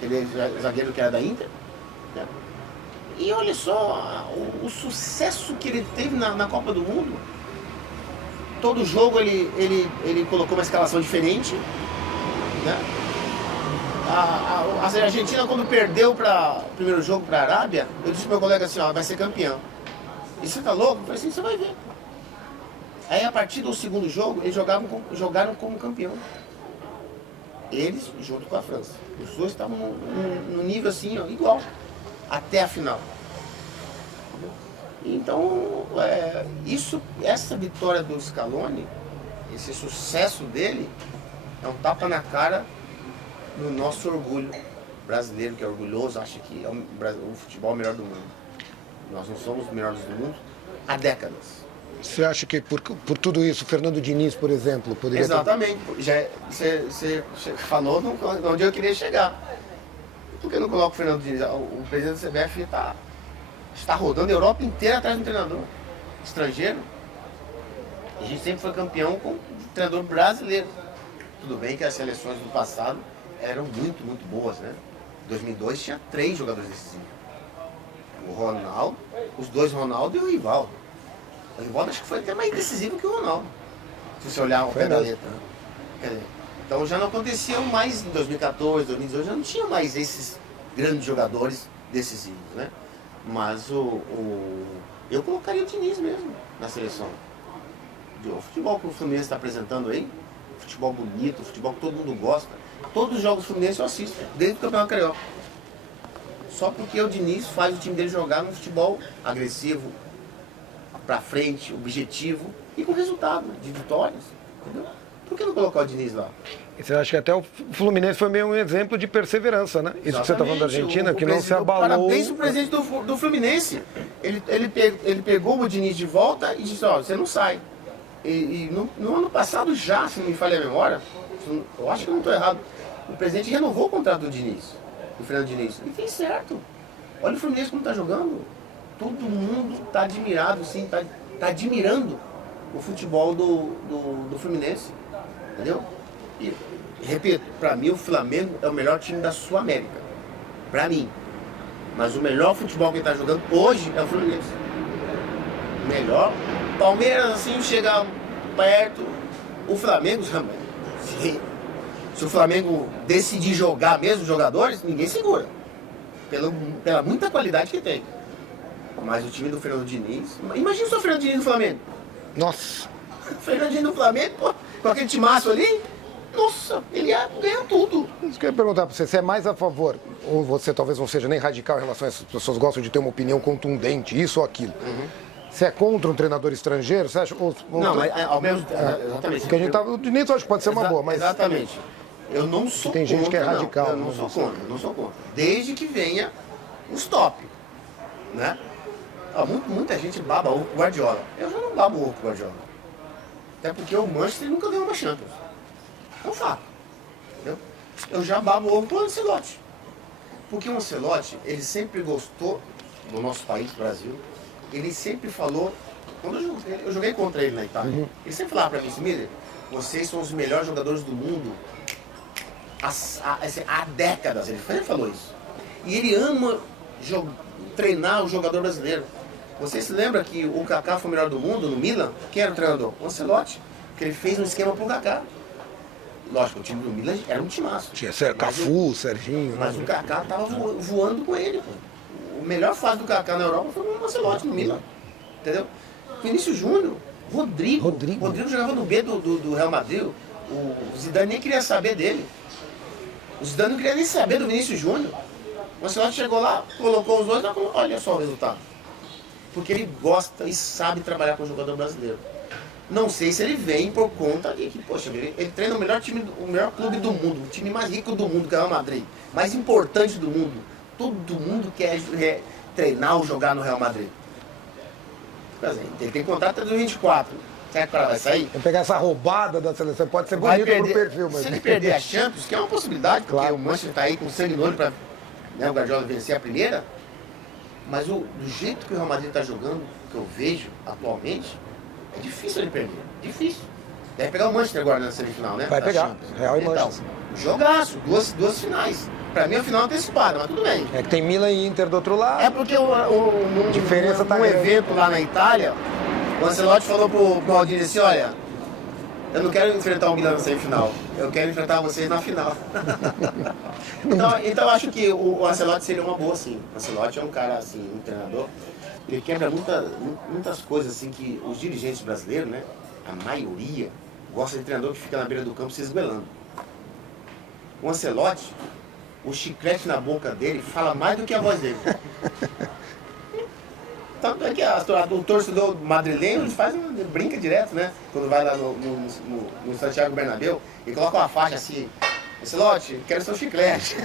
que ele é zagueiro que era da Inter. Né? E olha só o sucesso que ele teve na Copa do Mundo. Todo jogo ele colocou uma escalação diferente. Né? A Argentina, quando perdeu o primeiro jogo para a Arábia, eu disse pro meu colega assim, ó, vai ser campeão. E você tá louco? Eu falei assim, você vai ver. Aí a partir do segundo jogo, eles jogaram como campeão. Eles junto com a França. Os dois estavam no nível assim, ó, igual. Até a final. Então, essa vitória do Scaloni, esse sucesso dele, é um tapa na cara no nosso orgulho brasileiro, que é orgulhoso, acha que o futebol é o melhor do mundo. Nós não somos os melhores do mundo há décadas. Você acha que por tudo isso, o Fernando Diniz, por exemplo, poderia... Exatamente. Você falou onde eu queria chegar. Por que não coloca o Fernando Diniz? O presidente da CBF está rodando a Europa inteira atrás de um treinador estrangeiro. A gente sempre foi campeão com um treinador brasileiro. Tudo bem que as seleções do passado eram muito, muito boas, né? Em 2002 tinha 3 jogadores decisivos. O Ronaldo, os dois Ronaldo e o Rivaldo. O Rivaldo acho que foi até mais decisivo que o Ronaldo. Se você olhar o pé da letra. Então já não acontecia mais em 2014, 2018, já não tinha mais esses grandes jogadores decisivos, né? Mas eu colocaria o Diniz mesmo na seleção. O futebol que o Fluminense está apresentando aí, futebol bonito, futebol que todo mundo gosta. Todos os jogos do Fluminense eu assisto, desde o Campeonato Carioca. Só porque o Diniz faz o time dele jogar num futebol agressivo, pra frente, objetivo e com resultado de vitórias. Entendeu? Por que não colocar o Diniz lá? E você acha que até o Fluminense foi meio um exemplo de perseverança, né? Isso que você está falando da Argentina, que não se abalou. Parabéns pro presidente do Fluminense. Ele pegou o Diniz de volta e disse, ó, você não sai. E no ano passado já, se não me falha a memória, eu acho que eu não estou errado, o presidente renovou o contrato do Diniz, do Fernando Diniz. E fez certo. Olha o Fluminense como está jogando. Todo mundo está admirado, sim, está admirando o futebol do Fluminense. Entendeu? E, repito, para mim o Flamengo é o melhor time da Sul-América. Para mim. Mas o melhor futebol que ele está jogando hoje é o Fluminense. O melhor. Palmeiras, assim, chega perto. O Flamengo, se o Flamengo decidir jogar mesmo os jogadores, ninguém segura. Pela muita qualidade que tem. Mas o time do Fernando Diniz... Imagina só o Fernando Diniz do Flamengo. Nossa. O Fernando Diniz do Flamengo, pô, com aquele timaço ali, nossa, ele ia ganhar tudo. Isso que eu ia perguntar para você, você é mais a favor, ou você talvez não seja nem radical em relação a isso, as pessoas gostam de ter uma opinião contundente, isso ou aquilo. Você é contra um treinador estrangeiro? Você acha? Não, mas ao mesmo tempo, exatamente. Porque a gente o Diniz eu acho que pode ser uma boa, mas... Exatamente. Eu não sou tem contra, gente que é radical. Eu não sou contra, eu não sou contra. Desde que venha os top, né? Muita gente baba ovo com Guardiola. Eu já não babo ovo com Guardiola. Até porque o Manchester nunca ganhou uma Champions. É um fato. Entendeu? Eu já babo ovo com o Ancelotti. Porque o Ancelotti, ele sempre gostou do nosso país, Brasil. Ele sempre falou... Quando eu joguei contra ele na Itália, ele sempre falava pra mim, Miller, vocês são os melhores jogadores do mundo há décadas. Ele sempre falou isso. E ele ama treinar o jogador brasileiro. Você se lembra que o Kaká foi o melhor do mundo no Milan? Quem era o treinador? O Ancelotti. Que ele fez um esquema pro Kaká. Lógico, o time do Milan era um timaço. Tinha Cafu, Serginho... Mas o Kaká tava voando com ele, pô. O melhor fase do Kaká na Europa foi o Ancelotti no Milan. Entendeu? Vinícius Júnior, Rodrigo jogava no B do Real Madrid. O Zidane nem queria saber dele. O Zidane não queria nem saber do Vinícius Júnior. O Ancelotti chegou lá, colocou os dois, olha só o resultado. Porque ele gosta e sabe trabalhar com o jogador brasileiro. Não sei se ele vem por conta de que, poxa, ele treina o melhor time, o melhor clube do mundo, o time mais rico do mundo, que é o Real Madrid, mais importante do mundo. Todo mundo quer treinar ou jogar no Real Madrid. Ele tem contrato até 2024. Será que o cara vai sair? Vai pegar essa roubada da seleção, pode ser bonito pro perfil, mas... Se ele perder a Champions, que é uma possibilidade, porque claro, o Manchester está aí com sangue no olho para, né, o Guardiola vencer a primeira, mas do jeito que o Real Madrid está jogando, que eu vejo atualmente, é difícil ele perder. Difícil. Deve pegar o Manchester agora na semifinal, né? Vai pegar, Real e então, Manchester. Jogaço, duas finais. Pra mim a final é antecipada, mas tudo bem. É que tem Milan e Inter do outro lado. É porque diferença tá num evento lá na Itália, o Ancelotti falou pro Maldini assim, olha, eu não quero enfrentar o Milan na semifinal, eu quero enfrentar vocês na final. então eu acho que o Ancelotti seria uma boa, sim. O Ancelotti é um cara, assim, um treinador, ele quebra muitas coisas, assim, que os dirigentes brasileiros, né, a maioria, gosta de treinador que fica na beira do campo se esguelando. O Ancelotti, o chiclete na boca dele fala mais do que a voz dele. Tanto é que o torcedor madrilenho brinca direto, né? Quando vai lá no Santiago Bernabéu e coloca uma faixa assim, Ancelotti, quero seu chiclete.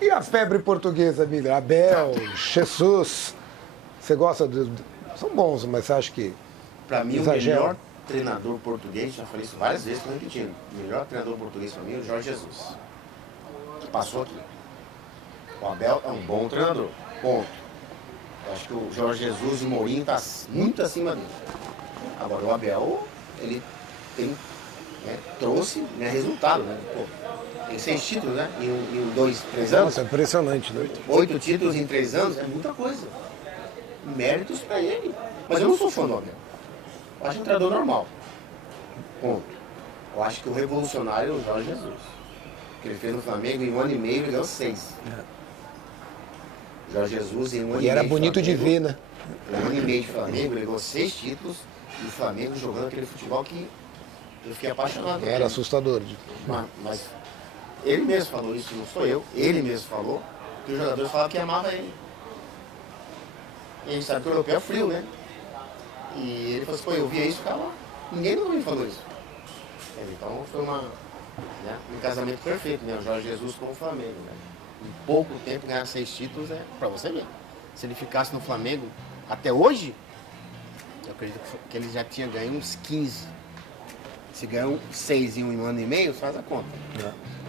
E a febre portuguesa, Miller? Abel, Jesus, você gosta de... São bons, mas você acha que... Pra mim, exagero? O melhor treinador português, já falei isso várias vezes, estou repetindo, o melhor treinador português pra mim é o Jorge Jesus, que passou aqui. O Abel é um bom treinador, ponto. Eu acho que o Jorge Jesus e o Mourinho tá muito acima dele. Agora o Abel, ele trouxe, né, resultado, né? Pô, tem 6 títulos, né? Em 2, 3 anos. Nossa, é impressionante, né? 8 títulos em 3 anos é muita coisa. Méritos pra ele. Mas eu não sou fã do Abel. Eu acho um treinador normal. Ponto. Eu acho que o revolucionário é o Jorge Jesus. O que ele fez no Flamengo em 1 ano e meio, ele ganhou 6. Jorge Jesus em 1 ano e meio. E era bonito de ver, né? Em 1 ano e meio de Flamengo, ele ganhou 6 títulos. E o Flamengo jogando aquele futebol que eu fiquei apaixonado. Era assustador. Mas ele mesmo falou isso, não sou eu. Ele mesmo falou que os jogadores falavam que amava ele. E a gente sabe que o europeu é frio, né? E ele falou assim, pô, eu via isso e ficava Ninguém nunca me falou isso. Então foi um casamento perfeito, né? O Jorge Jesus com o Flamengo, né? Em pouco tempo ganhar 6 títulos, pra você ver. Se ele ficasse no Flamengo até hoje, eu acredito que ele já tinha ganho uns 15. Se ganhou 6 em 1 ano e meio, faz a conta.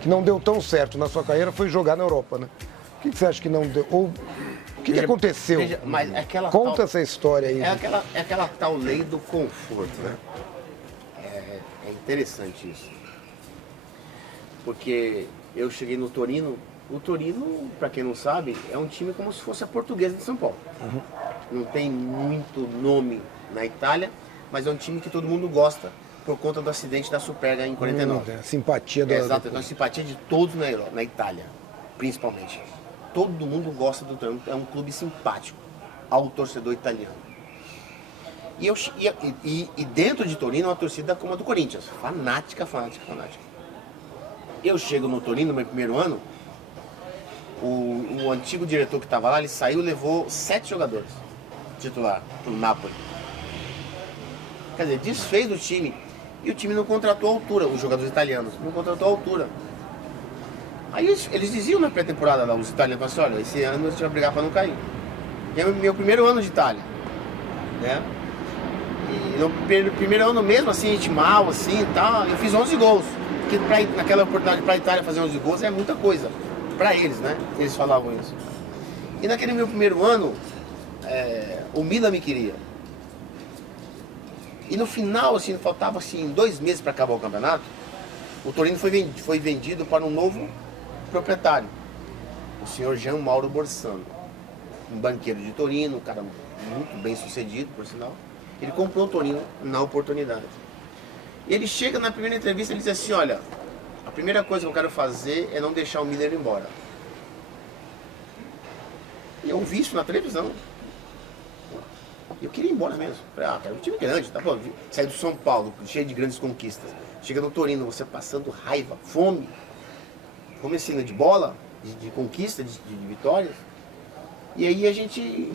Que não deu tão certo na sua carreira foi jogar na Europa, né? O que você acha que não deu? Ou o que aconteceu? Mas Conta essa história aí. É aquela tal lei do conforto, né? É interessante isso. Porque eu cheguei no Torino. O Torino, para quem não sabe, é um time como se fosse a Portuguesa de São Paulo. Não tem muito nome na Itália, mas é um time que todo mundo gosta por conta do acidente da Superga em 49. A simpatia da... Exato, então a simpatia de todos na Itália, principalmente. Todo mundo gosta do Torino, é um clube simpático ao torcedor italiano. E dentro de Torino é uma torcida como a do Corinthians, fanática. Eu chego no Torino no meu primeiro ano, o antigo diretor que estava lá, ele saiu e levou 7 jogadores titular pro Napoli. Quer dizer, desfez o time. E o time não contratou a altura, os jogadores italianos, não contratou a altura. Aí eles diziam na pré-temporada lá, os italianos, assim, olha, esse ano a gente vai brigar para não cair. E é o meu primeiro ano de Itália, né? E no primeiro ano mesmo, assim, a gente mal, assim, e tal, eu fiz 11 gols. Porque naquela oportunidade para a Itália fazer 11 gols é muita coisa, para eles, né? Eles falavam isso. E naquele meu primeiro ano, o Milan me queria. E no final, assim, faltava assim, 2 meses para acabar o campeonato, o Torino foi vendido para um novo proprietário, o senhor Jean Mauro Borsano, um banqueiro de Torino, um cara muito bem sucedido, por sinal. Ele comprou o Torino na oportunidade. E ele chega na primeira entrevista e diz assim, olha, a primeira coisa que eu quero fazer é não deixar o Miller embora. E eu vi isso na televisão. Eu queria ir embora mesmo. Falei, cara, um time grande, tá bom? Sair do São Paulo, cheio de grandes conquistas. Chega no Torino, você passando raiva, fome assim, de bola, de conquista, de vitórias. E aí ele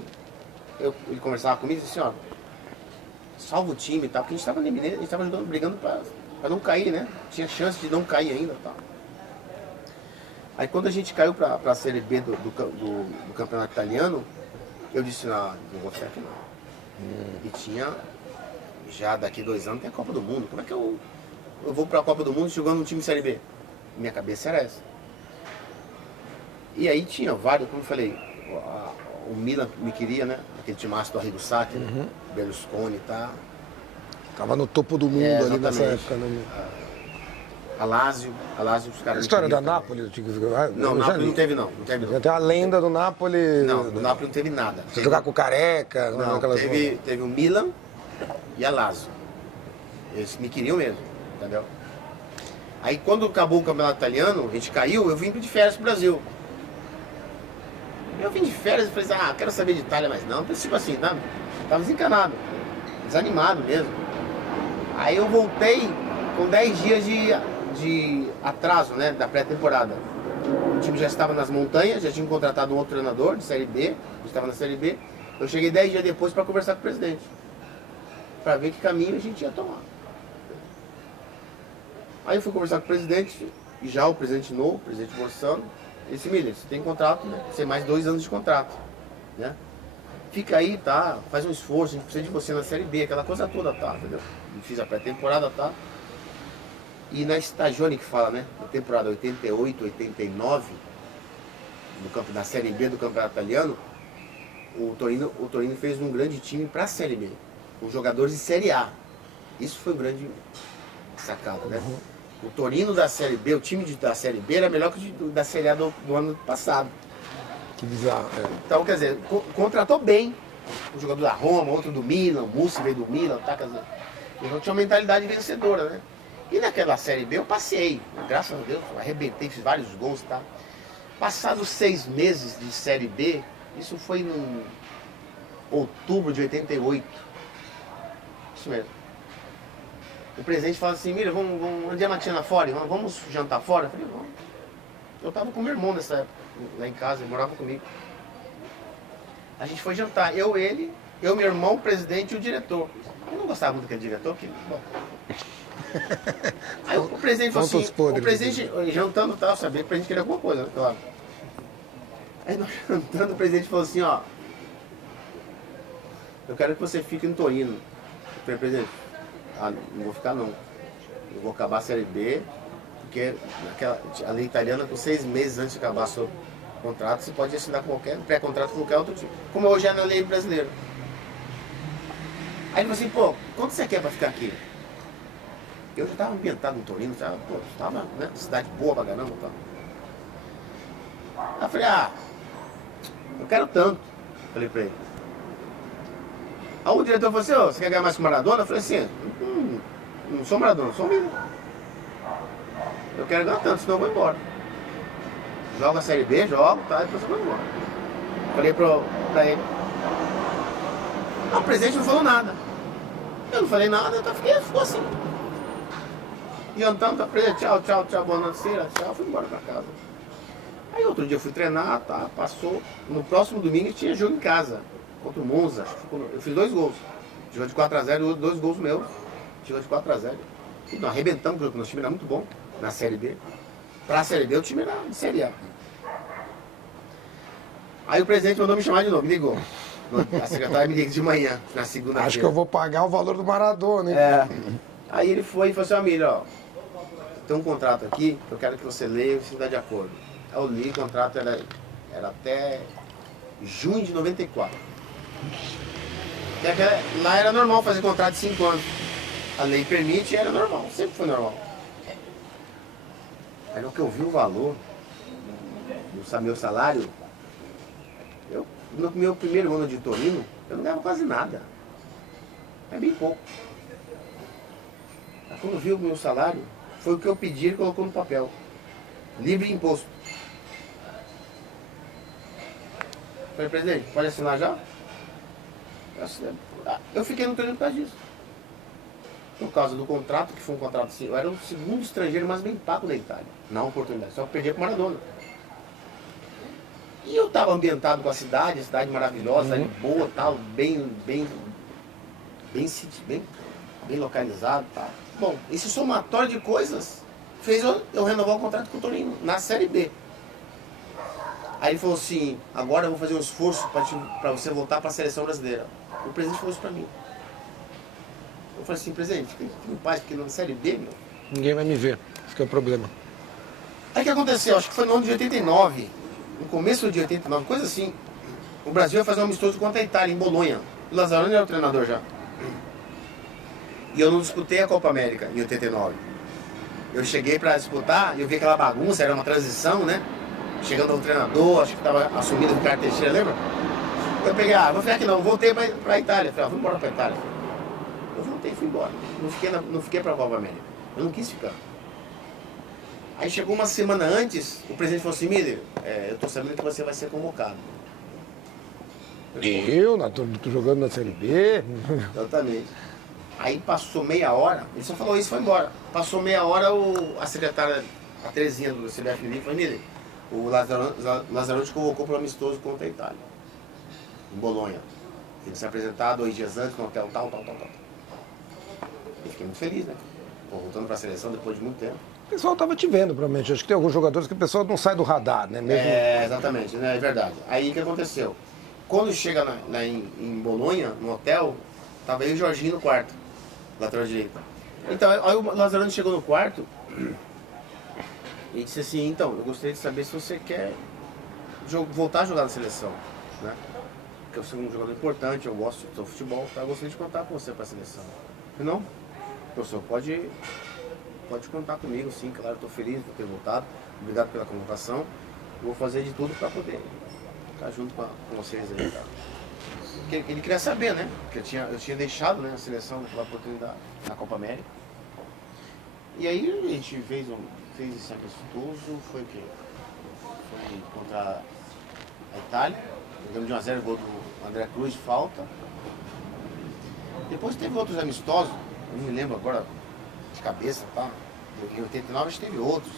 conversava comigo e disse assim, ó, salva o time e tal, porque a gente estava brigando para não cair, né? Tinha chance de não cair ainda e tal. Aí quando a gente caiu para a Série B do campeonato italiano, eu disse, não vou ficar aqui não. E tinha, já daqui 2 anos tem a Copa do Mundo. Como é que eu vou para a Copa do Mundo jogando um time Série B? Minha cabeça era essa. E aí tinha vários, como eu falei, o Milan me queria, né? Aquele timaço do Arrigo Sacchi, Berlusconi e tal. Tava no topo do mundo ali nessa época, né? A Lazio, os caras... A história da também. Nápoles? Não, Nápoles não teve não. Tem a lenda do Nápoles... Não, do Nápoles não teve nada. Você jogar com o Careca... Não, teve o Milan e a Lazio. Eles me queriam mesmo, entendeu? Aí quando acabou o campeonato italiano, a gente caiu, eu vim de férias pro Brasil. Eu vim de férias e falei, quero saber de Itália, mas não, tipo assim, tá? Tava desencanado, desanimado mesmo. Aí eu voltei com 10 dias de atraso, né, da pré-temporada. O time já estava nas montanhas, já tinha contratado um outro treinador de Série B, estava na Série B. Eu cheguei 10 dias depois para conversar com o presidente, para ver que caminho a gente ia tomar. Aí eu fui conversar com o presidente, e já o presidente novo, o presidente Borsano, ele disse, Miller, você tem contrato, né? Você tem mais 2 anos de contrato, né? Fica aí, tá? Faz um esforço, a gente precisa de você na Série B, aquela coisa toda, tá? Entendeu? Eu fiz a pré-temporada, tá? E na Stagione que fala, né? Na temporada 88, 89, na Série B do Campeonato Italiano, o Torino fez um grande time para a Série B, com jogadores de Série A. Isso foi um grande sacada, né? O Torino da Série B, o time da Série B era melhor que o da Série A do ano passado. Que bizarro. Então, quer dizer, contratou bem. Um jogador da Roma, outro do Milan, o Mussi veio do Milan, tá? Quer dizer, então tinha uma mentalidade vencedora, né? E naquela Série B eu passei, graças a Deus, arrebentei, fiz vários gols, tá? Passados 6 meses de Série B, isso foi em outubro de 88. Isso mesmo. O presidente fala assim, Mira, vamos um dia matina fora, vamos jantar fora? Eu falei, vamos. Eu tava com meu irmão nessa época, lá em casa, ele morava comigo. A gente foi jantar, meu irmão, o presidente e o diretor. Eu não gostava muito daquele diretor, que bom. Aí o presidente falou assim, o presidente, jantando e tal, sabia que o presidente queria alguma coisa, né? Claro. Aí nós jantando, o presidente falou assim, ó, eu quero que você fique no Torino. Eu falei, presidente, não vou ficar não. Eu vou acabar a Série B, porque a lei italiana, com 6 meses antes de acabar seu contrato, você pode assinar qualquer pré-contrato com qualquer outro time. Como hoje é na lei brasileira. Aí ele falou assim, pô, quanto você quer pra ficar aqui? Eu já estava ambientado no Torino, estava né, cidade boa pra caramba. Tá? Aí eu falei, eu quero tanto. Falei pra ele. Aí o diretor falou assim, você quer ganhar mais que o Maradona? Eu falei assim, não sou Maradona, sou Milan. Eu quero ganhar tanto, senão eu vou embora. Jogo a Série B, jogo, tá, depois eu vou embora. Falei pra ele. O presidente não falou nada. Eu não falei nada, então ficou assim. Jantando, tá presidente, tchau, boa noite, tchau, fui embora pra casa. Aí outro dia eu fui treinar, tá, passou. No próximo domingo tinha jogo em casa, contra o Monza. Eu fiz 2 gols. Jogou de 4-0, 2 gols meus. Jogou de 4-0. E nós arrebentamos, porque o nosso time era muito bom na Série B. Pra Série B o time era de Série A. Aí o presidente mandou me chamar de novo, me ligou. A secretária me liga de manhã, na segunda-feira. Acho que eu vou pagar o valor do Maradona, hein? Aí ele foi e falou assim, Amílio, ó, tem um contrato aqui que eu quero que você leia e você dá de acordo. Aí eu li, o contrato era até junho de 94. Lá era normal fazer contrato de 5 anos. A lei permite e era normal, sempre foi normal. Aí no que eu vi o valor, meu salário, no meu primeiro ano de Torino, eu não ganhava quase nada. É bem pouco. Aí quando viu o meu salário, foi o que eu pedi e colocou no papel. Livre de imposto. Falei, presidente, pode assinar já? Eu fiquei no Torino por causa disso. Por causa do contrato, que foi um contrato assim, eu era o segundo estrangeiro mais bem pago da Itália, na oportunidade, só que perdi com o Maradona. E eu estava ambientado com a cidade maravilhosa, cidade boa, tal, bem localizado, tá. Bom, esse somatório de coisas fez eu renovar o contrato com o Torino, na Série B. Aí ele falou assim, agora eu vou fazer um esforço para você voltar para a seleção brasileira. O presidente falou isso para mim. Eu falei assim, presidente, fique em paz, porque na Série B, meu... Ninguém vai me ver, esse que é o problema. Aí o que aconteceu? Acho que foi no ano de 89, no começo de 89, coisa assim. O Brasil ia fazer um amistoso contra a Itália, em Bolonha. O Lazzaroni era o treinador já. E eu não disputei a Copa América em 89. Eu cheguei para disputar e eu vi aquela bagunça, era uma transição, né? Chegando o treinador, acho que estava assumindo o Ricardo Teixeira, lembra? Eu peguei, vou ficar aqui não, voltei para a Itália. Falei, vou embora para a Itália. Eu voltei e fui embora. Não fiquei para a Copa América. Eu não quis ficar. Aí chegou uma semana antes, o presidente falou assim, Miller, eu tô sabendo que você vai ser convocado. Tô jogando na Série B. Exatamente. Aí passou meia hora, ele só falou isso e foi embora. Passou meia hora, a secretária, a Terezinha do CBF me falou, Miller, o Lazzaroni te convocou para o amistoso contra a Itália, em Bolonha. Ele se apresentar 2 dias antes no hotel tal. Eu fiquei muito feliz, né? Pô, voltando para a seleção depois de muito tempo. O pessoal estava te vendo, provavelmente. Acho que tem alguns jogadores que o pessoal não sai do radar, né? Mesmo... Exatamente, né? É verdade. Aí o que aconteceu? Quando chega em Bolonha, no hotel, tava eu e o Jorginho no quarto, lateral direito. Então, aí o Lazzaroni chegou no quarto e disse assim, então, eu gostaria de saber se você quer voltar a jogar na seleção, né? Porque eu sou um jogador importante, eu gosto do futebol, tá? Eu gostaria de contar com você para a seleção. Eu falei, não, professor, pode contar comigo, sim, claro, estou feliz por ter voltado, obrigado pela convocação, eu vou fazer de tudo para poder ficar junto com vocês aí, tá? Ele queria saber, né? Porque eu tinha deixado, né, a seleção naquela oportunidade na Copa América. E aí a gente fez esse amistoso, foi o quê? Foi contra a Itália, jogamos de 1-0, gol do André Cruz de falta. Depois teve outros amistosos, eu não me lembro agora de cabeça, tá? Em 89 a gente teve outros.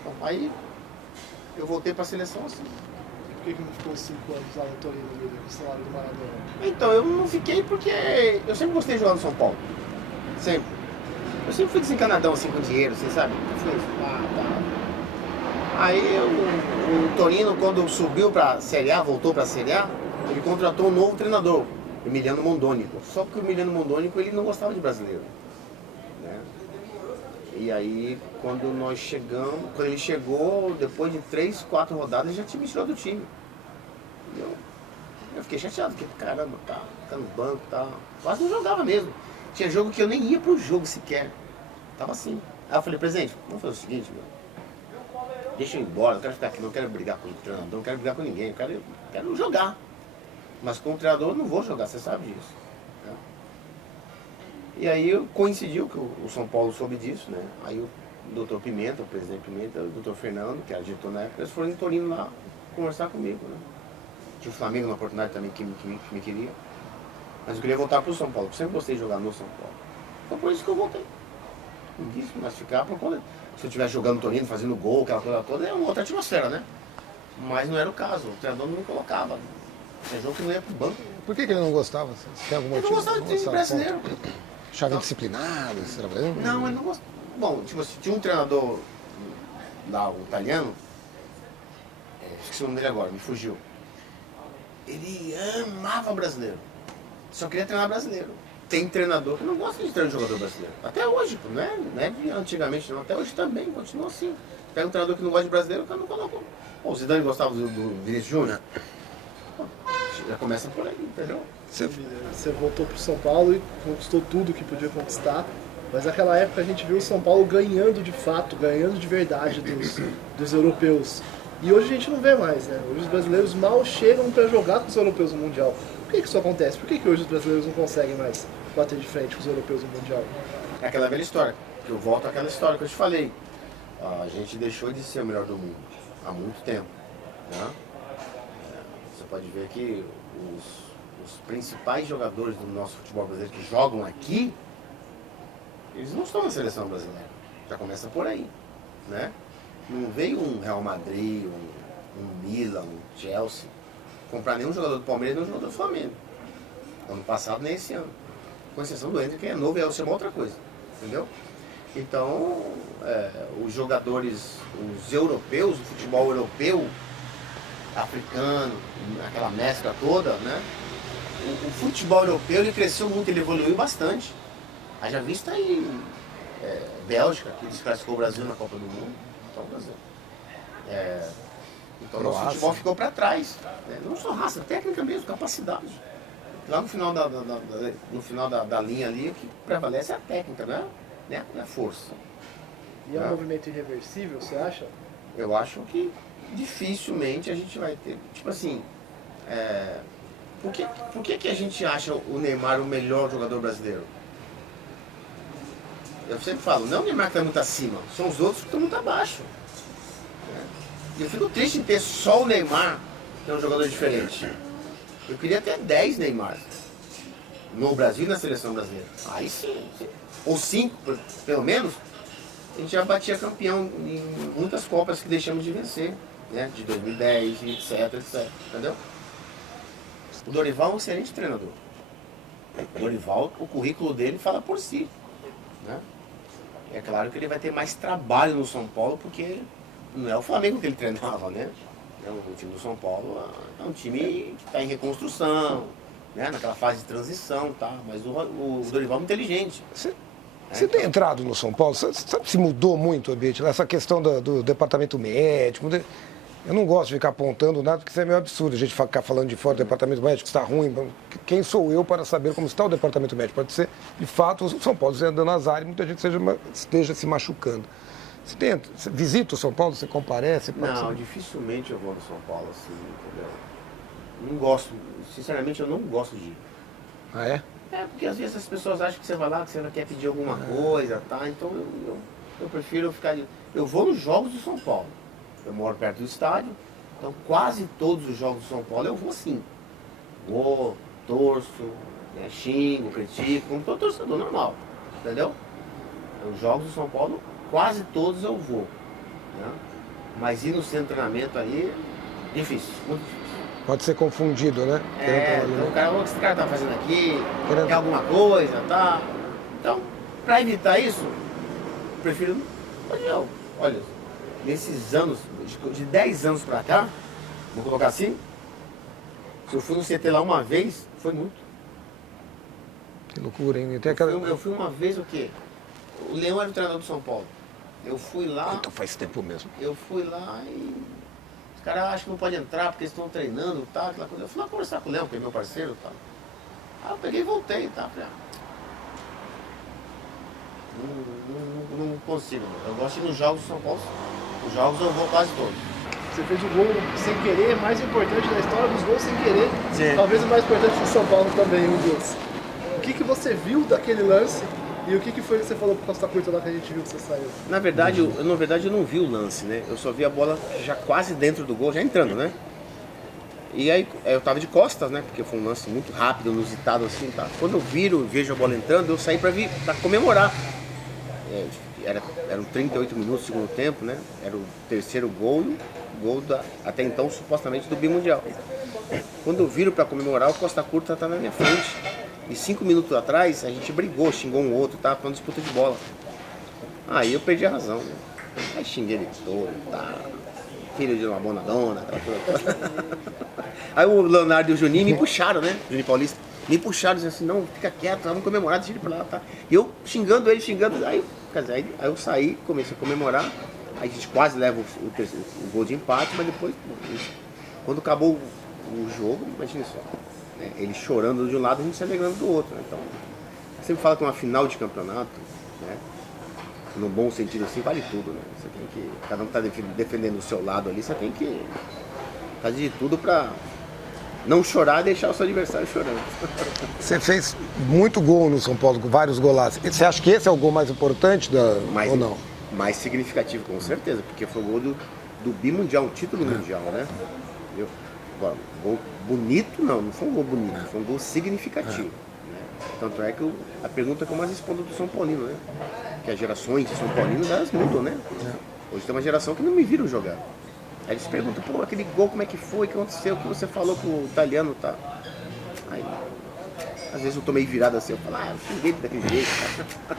Então, aí eu voltei para a seleção assim. Por que não ficou 5 anos lá no Torino, no salário do Maradona? Então, eu não fiquei porque eu sempre gostei de jogar no São Paulo. Sempre. Eu sempre fui desencanadão assim com dinheiro, você sabe? Eu falei, tá. Aí o Torino, quando subiu pra Série A, voltou pra Série A, ele contratou um novo treinador, Emiliano Mondonico. Só que o Emiliano Mondonico, ele não gostava de brasileiro. Né? E aí, quando ele chegou, depois de 3, 4 rodadas, ele já tinha me tirado do time. Eu fiquei chateado, porque caramba, tá, ficar no banco e tal. Quase não jogava mesmo. Tinha jogo que eu nem ia pro jogo sequer. Tava assim. Aí eu falei, presidente, vamos fazer o seguinte, meu. Deixa eu ir embora, não quero ficar aqui, não quero brigar com o treinador, não quero brigar com ninguém, eu quero jogar. Mas com o treinador eu não vou jogar, você sabe disso. Né? E aí coincidiu que o São Paulo soube disso, né? Aí o doutor Pimenta, o presidente Pimenta, o doutor Fernando, que era diretor na época, eles foram em Torino lá conversar comigo, né? Tinha o Flamengo na oportunidade também que me queria. Mas eu queria voltar pro São Paulo, porque sempre gostei de jogar no São Paulo. Foi por isso que eu voltei. Não quis mais ficar por conta. Se eu estivesse jogando no Torino, fazendo gol, aquela coisa toda, é uma outra atmosfera, né? Mas não era o caso, o treinador não me colocava. Tinha jogo que não ia pro banco. Por que ele não gostava? Você tem algum motivo? Ele não gostava de time brasileiro. Achava indisciplinado, esse trabalhando? Não, ele não gostava. Bom, tipo assim, tinha um treinador lá, um italiano, esqueci o nome dele agora, me fugiu. Ele amava brasileiro. Só queria treinar brasileiro. Tem treinador que não gosta de treinar jogador brasileiro. Até hoje, não é de antigamente não. Até hoje também, continua assim. Pega um treinador que não gosta de brasileiro, o cara não colocou. Pô, o Zidane gostava do Vinícius Júnior. Já começa por aí, entendeu? Você voltou pro São Paulo e conquistou tudo que podia conquistar. Mas naquela época a gente viu o São Paulo ganhando de fato, ganhando de verdade dos europeus. E hoje a gente não vê mais, né? Hoje os brasileiros mal chegam para jogar com os europeus no Mundial. Por que isso acontece? Por que hoje os brasileiros não conseguem mais bater de frente com os europeus no Mundial? É aquela velha história. Eu volto àquela história que eu te falei. A gente deixou de ser o melhor do mundo há muito tempo. Né? Você pode ver que os principais jogadores do nosso futebol brasileiro que jogam aqui, eles não estão na seleção brasileira. Já começa por aí. Né? Não veio um Real Madrid, um Milan, um Chelsea comprar nenhum jogador do Palmeiras e nenhum jogador do Flamengo. Ano passado nem esse ano. Com exceção do Hendrick, que é novo, é uma outra coisa. Entendeu? Então, os jogadores, os europeus, o futebol europeu, africano, aquela mescla toda, né? O futebol europeu ele cresceu muito, ele evoluiu bastante. Haja vista aí Bélgica, que desclassificou o Brasil na Copa do Mundo. Então, o Brasil. Então, nosso futebol ficou para trás. Né? Não só raça, técnica mesmo, capacidade. Lá no final da linha ali, o que prevalece é a técnica, né? Não é a força. E é um movimento irreversível, você acha? Eu acho que dificilmente a gente vai ter. Tipo assim, por que a gente acha o Neymar o melhor jogador brasileiro? Eu sempre falo, não é o Neymar que está muito acima, são os outros que estão muito abaixo. E eu fico triste em ter só o Neymar, que é um jogador diferente. Eu queria ter 10 Neymar no Brasil e na seleção brasileira. Aí sim, ou 5, pelo menos, a gente já batia campeão em muitas Copas que deixamos de vencer, né? De 2010, etc, entendeu? O Dorival é um excelente treinador. O Dorival, o currículo dele fala por si, né? É claro que ele vai ter mais trabalho no São Paulo, porque não é o Flamengo que ele treinava, né? O time do São Paulo é um time que está em reconstrução, né? Naquela fase de transição, tá? Mas o Dorival é muito inteligente. Você tem entrado no São Paulo, sabe se mudou muito o ambiente? Essa questão do departamento médico, eu não gosto de ficar apontando nada, porque isso é meio absurdo, a gente ficar falando de fora do departamento médico, está ruim. Quem sou eu para saber como está o departamento médico? Pode ser, de fato, o São Paulo andando nas áreas e muita gente esteja se machucando. Você visita o São Paulo, você comparece? Não, dificilmente eu vou no São Paulo assim, entendeu? Não gosto, sinceramente eu não gosto de ir. Ah, é? Porque às vezes as pessoas acham que você vai lá, que você não quer pedir alguma coisa, tá? Então eu prefiro ficar... Eu vou nos jogos do São Paulo. Eu moro perto do estádio, então quase todos os jogos do São Paulo eu vou sim. Vou, torço, xingo, critico, como todo torcedor normal, entendeu? Os jogos do São Paulo, quase todos eu vou. Né? Mas ir no centro de treinamento aí, Difícil, muito difícil. Pode ser confundido, né? Então o cara, o que esse cara tá fazendo aqui? Quer alguma coisa, tá? Então, pra evitar isso, eu prefiro. Olha, nesses anos, de 10 anos pra cá, vou colocar assim, se eu fui no CT lá uma vez, foi muito. Que loucura, hein? Tem aquela... Eu fui uma vez o quê? O Leão era o treinador do São Paulo. Eu fui lá. Então faz tempo mesmo. Eu fui lá e os caras acham que não pode entrar porque eles estão treinando e tal, aquela coisa. Eu fui lá conversar com o Leão, que é meu parceiro e tal. Aí eu peguei e voltei e tal. Falei, não consigo, não. Eu gosto de ir nos jogos do São Paulo. Os jogos eu vou quase todos. Você fez o gol sem querer, mais importante da história dos gols sem querer. Sim. Talvez o mais importante do São Paulo também, um Deus. O que você viu daquele lance e o que foi que você falou pro Costa Curta lá que a gente viu que você saiu? Na verdade, eu não vi o lance, né? Eu só vi a bola já quase dentro do gol, já entrando, né? E aí eu tava de costas, né? Porque foi um lance muito rápido, inusitado assim, tá? Quando eu vejo a bola entrando, eu saí pra comemorar. Eram 38 minutos do segundo tempo, né? Era o terceiro gol até então, supostamente, do Bimundial. Quando eu viro pra comemorar, o Costa Curta tá na minha frente. E 5 minutos atrás, a gente brigou, xingou um outro, tava falando disputa de bola. Aí eu perdi a razão, né? Aí xinguei ele todo, tá? Filho de uma bona dona, aquela coisa toda. Aí o Leonardo e o Juninho me puxaram, né? Juninho Paulista. Me puxaram, dizendo assim, não, fica quieto, vamos comemorar, deixa ele pra lá, tá? E eu xingando ele, aí eu saí, comecei a comemorar. Aí a gente quase leva o gol de empate, mas depois, quando acabou o jogo, imagina só. Né? Ele chorando de um lado e a gente se alegrando do outro. Né? Então, sempre fala que uma final de campeonato, né? No bom sentido assim, vale tudo. Né? Você tem que, cada um está defendendo o seu lado ali, você tem que fazer de tudo para não chorar e deixar o seu adversário chorando. Você fez muito gol no São Paulo, vários golaços. Você acha que esse é o gol mais importante ou não? Mais significativo, com certeza, porque foi o gol do Bimundial, um título mundial, né? Entendeu? Agora, gol bonito não foi um gol bonito, foi um gol significativo. Né? Tanto é que a pergunta que eu mais respondo do São Paulino, né? Que as gerações de São Paulinos, elas mudam, né? Hoje tem uma geração que não me viram jogar. Aí eles perguntam, pô, aquele gol como é que foi, o que aconteceu, o que você falou com o italiano, tá? Aí, às vezes eu tô meio virado assim, eu falo, eu xinguei daquele jeito, tá?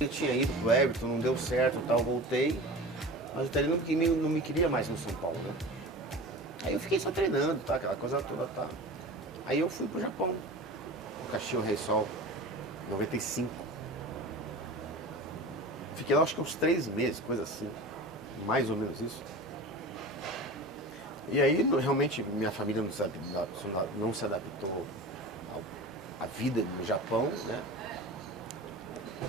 Eu tinha ido pro Everton, não deu certo, tal, voltei. Mas o italiano não me queria mais no São Paulo, né? Aí eu fiquei só treinando, tá? Aquela coisa toda, tá? Aí eu fui pro Japão, o Caxias Rei Sol, 95. Fiquei lá acho que uns 3 meses, coisa assim, mais ou menos isso. E aí realmente minha família não se adaptou à vida no Japão, né?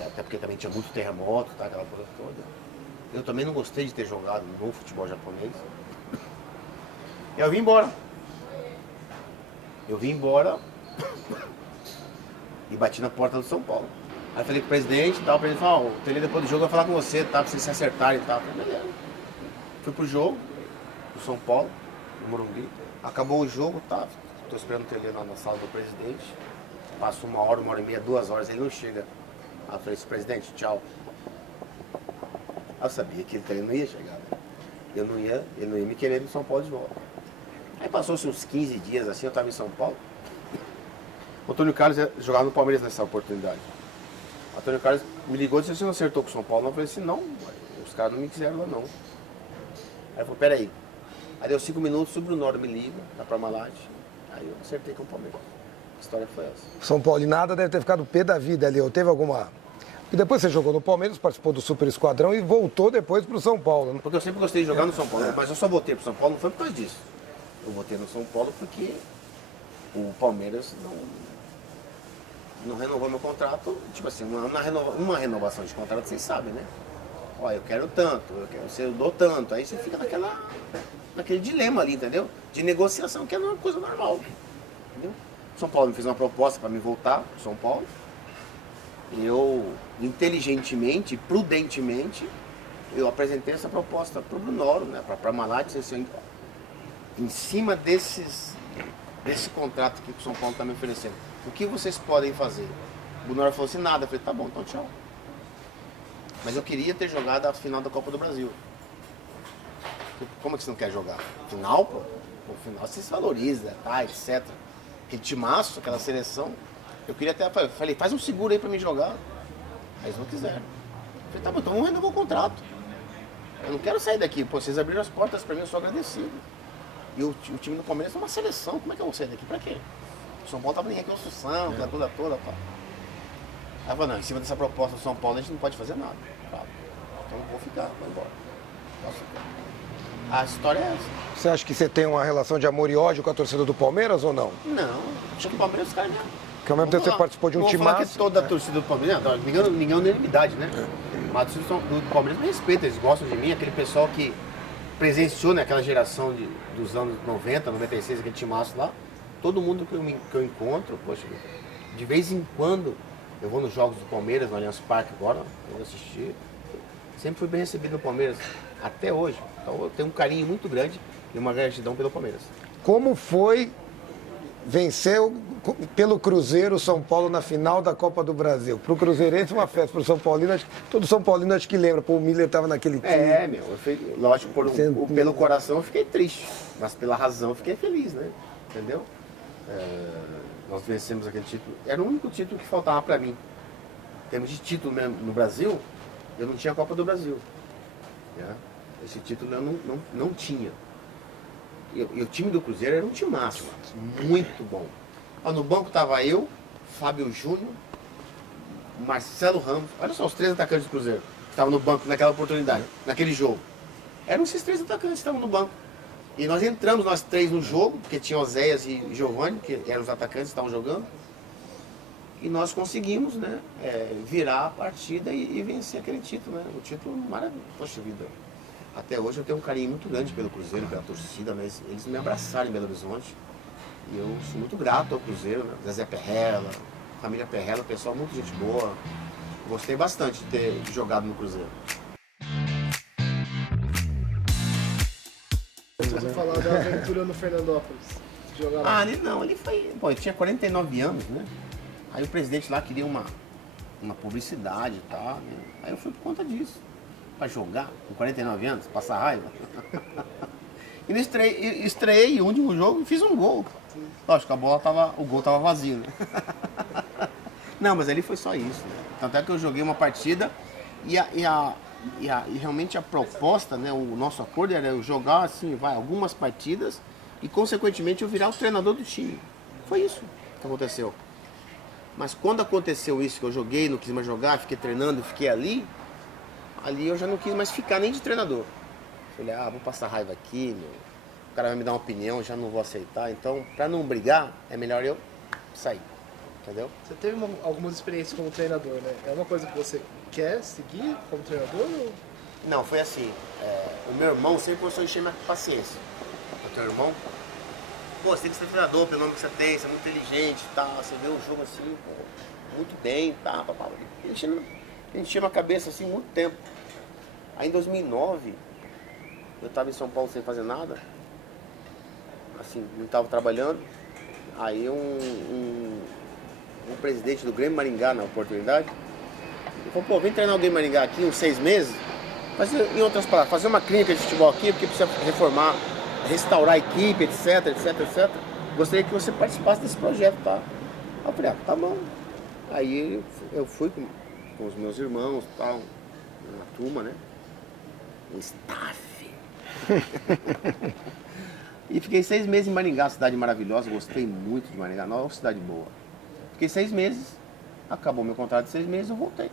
Até porque também tinha muito terremoto, tá? Aquela coisa toda. Eu também não gostei de ter jogado no futebol japonês. E eu vim embora. E bati na porta do São Paulo. Aí falei com o presidente e tal, o presidente falou, o Tele depois do jogo vai falar com você, tá? Pra vocês se acertarem e tal. Falei, beleza. Fui pro jogo, do São Paulo, no Morumbi. Acabou o jogo, tá? Tô esperando o Tele lá na sala do presidente. Passou 1 hora, 1h30, 2 horas, ele não chega. Aí eu falei, presidente, tchau. Aí eu sabia que ele não ia chegar, né? Ele não ia me querer no São Paulo de volta. Aí passou-se uns 15 dias assim, eu tava em São Paulo. O Antônio Carlos jogava no Palmeiras nessa oportunidade. O Antônio Carlos me ligou e disse, você não acertou com o São Paulo? Eu falei assim, não, os caras não me quiseram lá não. Aí ele falou, peraí. Aí deu 5 minutos, o Bruno me liga, tá pra Malate. Aí eu acertei com o Palmeiras. A história foi essa. São Paulo e nada deve ter ficado pé da vida ali, ou teve alguma... E depois você jogou no Palmeiras, participou do Super Esquadrão e voltou depois pro São Paulo, né? Porque eu sempre gostei de jogar no São Paulo, mas eu só voltei pro São Paulo, não foi por causa disso. Eu voltei no São Paulo porque o Palmeiras não renovou meu contrato. Tipo assim, uma renovação de contrato, vocês sabem, né? Ó, eu quero tanto, eu dou tanto. Aí você fica naquele dilema ali, entendeu? De negociação, que é uma coisa normal. Entendeu? São Paulo me fez uma proposta para me voltar pro São Paulo. Eu, inteligentemente, prudentemente, eu apresentei essa proposta para o Brunoro, né, para a Malate, assim, em cima desse contrato que o São Paulo está me oferecendo. O que vocês podem fazer? O Brunoro falou assim, nada. Eu falei, tá bom, então tchau. Mas eu queria ter jogado a final da Copa do Brasil. Como é que você não quer jogar? Final, pô? O final você se valoriza, tá, etc. Aquele timaço, aquela seleção. Eu queria até, falei, faz um seguro aí pra mim jogar. Aí eles não quiseram. Eu falei, tá bom, então vamos renovar o contrato. Eu não quero sair daqui. Pô, vocês abriram as portas pra mim, eu sou agradecido. E o time do Palmeiras é uma seleção, como é que eu vou sair daqui? Pra quê? O São Paulo tava em reconstrução, aquela coisa toda, pá. Aí eu falei, não, em cima dessa proposta do São Paulo a gente não pode fazer nada. Claro. Então eu vou ficar, vou embora. Posso ficar. A história é essa. Você acha que você tem uma relação de amor e ódio com a torcida do Palmeiras ou não? Não, acho que o Palmeiras os caras... Porque ao mesmo tempo você participou de um time massa. Que toda a torcida do Palmeiras, não, ninguém é unanimidade, né? Mas a torcida do Palmeiras me respeita, eles gostam de mim, aquele pessoal que presenciou naquela geração dos anos 90, 96, aquele timaço lá. Todo mundo que eu encontro, poxa, de vez em quando eu vou nos jogos do Palmeiras, no Allianz Parque agora, eu vou assistir. Sempre fui bem recebido no Palmeiras, até hoje. Então eu tenho um carinho muito grande e uma gratidão pelo Palmeiras. Como foi vencer pelo Cruzeiro o São Paulo na final da Copa do Brasil? Para o Cruzeirense uma festa, para o São Paulino, todo São Paulino acho que lembra, pô, o Miller estava naquele time. Lógico, pelo coração eu fiquei triste, mas pela razão eu fiquei feliz, né? Entendeu? Nós vencemos aquele título, era o único título que faltava para mim. Em termos de título mesmo no Brasil, eu não tinha a Copa do Brasil. Né? Esse título eu não tinha. E o time do Cruzeiro era um time máximo, muito bom. No banco estava eu, Fábio Júnior, Marcelo Ramos, olha só os 3 atacantes do Cruzeiro que estavam no banco naquela oportunidade, naquele jogo. Eram esses 3 atacantes que estavam no banco. E nós entramos, nós 3 no jogo, porque tinha Oséias e Giovani, que eram os atacantes que estavam jogando. E nós conseguimos, né, virar a partida e vencer aquele título, né? O título maravilhoso, poxa vida. Até hoje eu tenho um carinho muito grande pelo Cruzeiro, pela torcida, mas eles me abraçaram em Belo Horizonte. E eu sou muito grato ao Cruzeiro, né? Zezé Perrella, família Perrella, pessoal muito gente boa. Gostei bastante de ter jogado no Cruzeiro. Você falar da aventura no Fernandópolis, de jogar lá. Ele foi... Pô, ele tinha 49 anos, né? Aí o presidente lá queria uma publicidade e tal, né? Aí eu fui por conta disso. Pra jogar com 49 anos, passar raiva. E estreiei o último jogo e fiz um gol. Lógico, o gol tava vazio, né? Não, mas ali foi só isso, né? Tanto é que eu joguei uma partida e realmente a proposta, né? O nosso acordo era eu jogar assim, algumas partidas e consequentemente eu virar o treinador do time. Foi isso que aconteceu. Mas quando aconteceu isso, que eu joguei, não quis mais jogar, fiquei treinando, fiquei ali eu já não quis mais ficar nem de treinador. Falei, vou passar raiva aqui, o cara vai me dar uma opinião, eu já não vou aceitar. Então, pra não brigar, é melhor eu sair, entendeu? Você teve algumas experiências como treinador, né? É uma coisa que você quer seguir como treinador? Ou... Não, foi assim, o meu irmão sempre começou a encher minha paciência. O teu irmão, pô, você tem que ser treinador pelo nome que você tem, você é muito inteligente e tal, você vê o jogo assim, pô, muito bem, tá, papá. Encheu minha cabeça assim muito tempo. Aí em 2009, eu estava em São Paulo sem fazer nada, assim, não estava trabalhando. Aí um presidente do Grêmio Maringá, na oportunidade, ele falou, pô, vem treinar o Grêmio Maringá aqui uns 6 meses, em outras palavras, fazer uma clínica de futebol aqui, porque precisa reformar, restaurar a equipe, etc, etc, etc. Gostaria que você participasse desse projeto, tá? Aí eu falei, tá bom. Aí eu fui com os meus irmãos, tal, uma turma, né? Um staff. E fiquei 6 meses em Maringá, cidade maravilhosa, gostei muito de Maringá, nova cidade boa. Fiquei 6 meses, acabou meu contrato de 6 meses, eu voltei.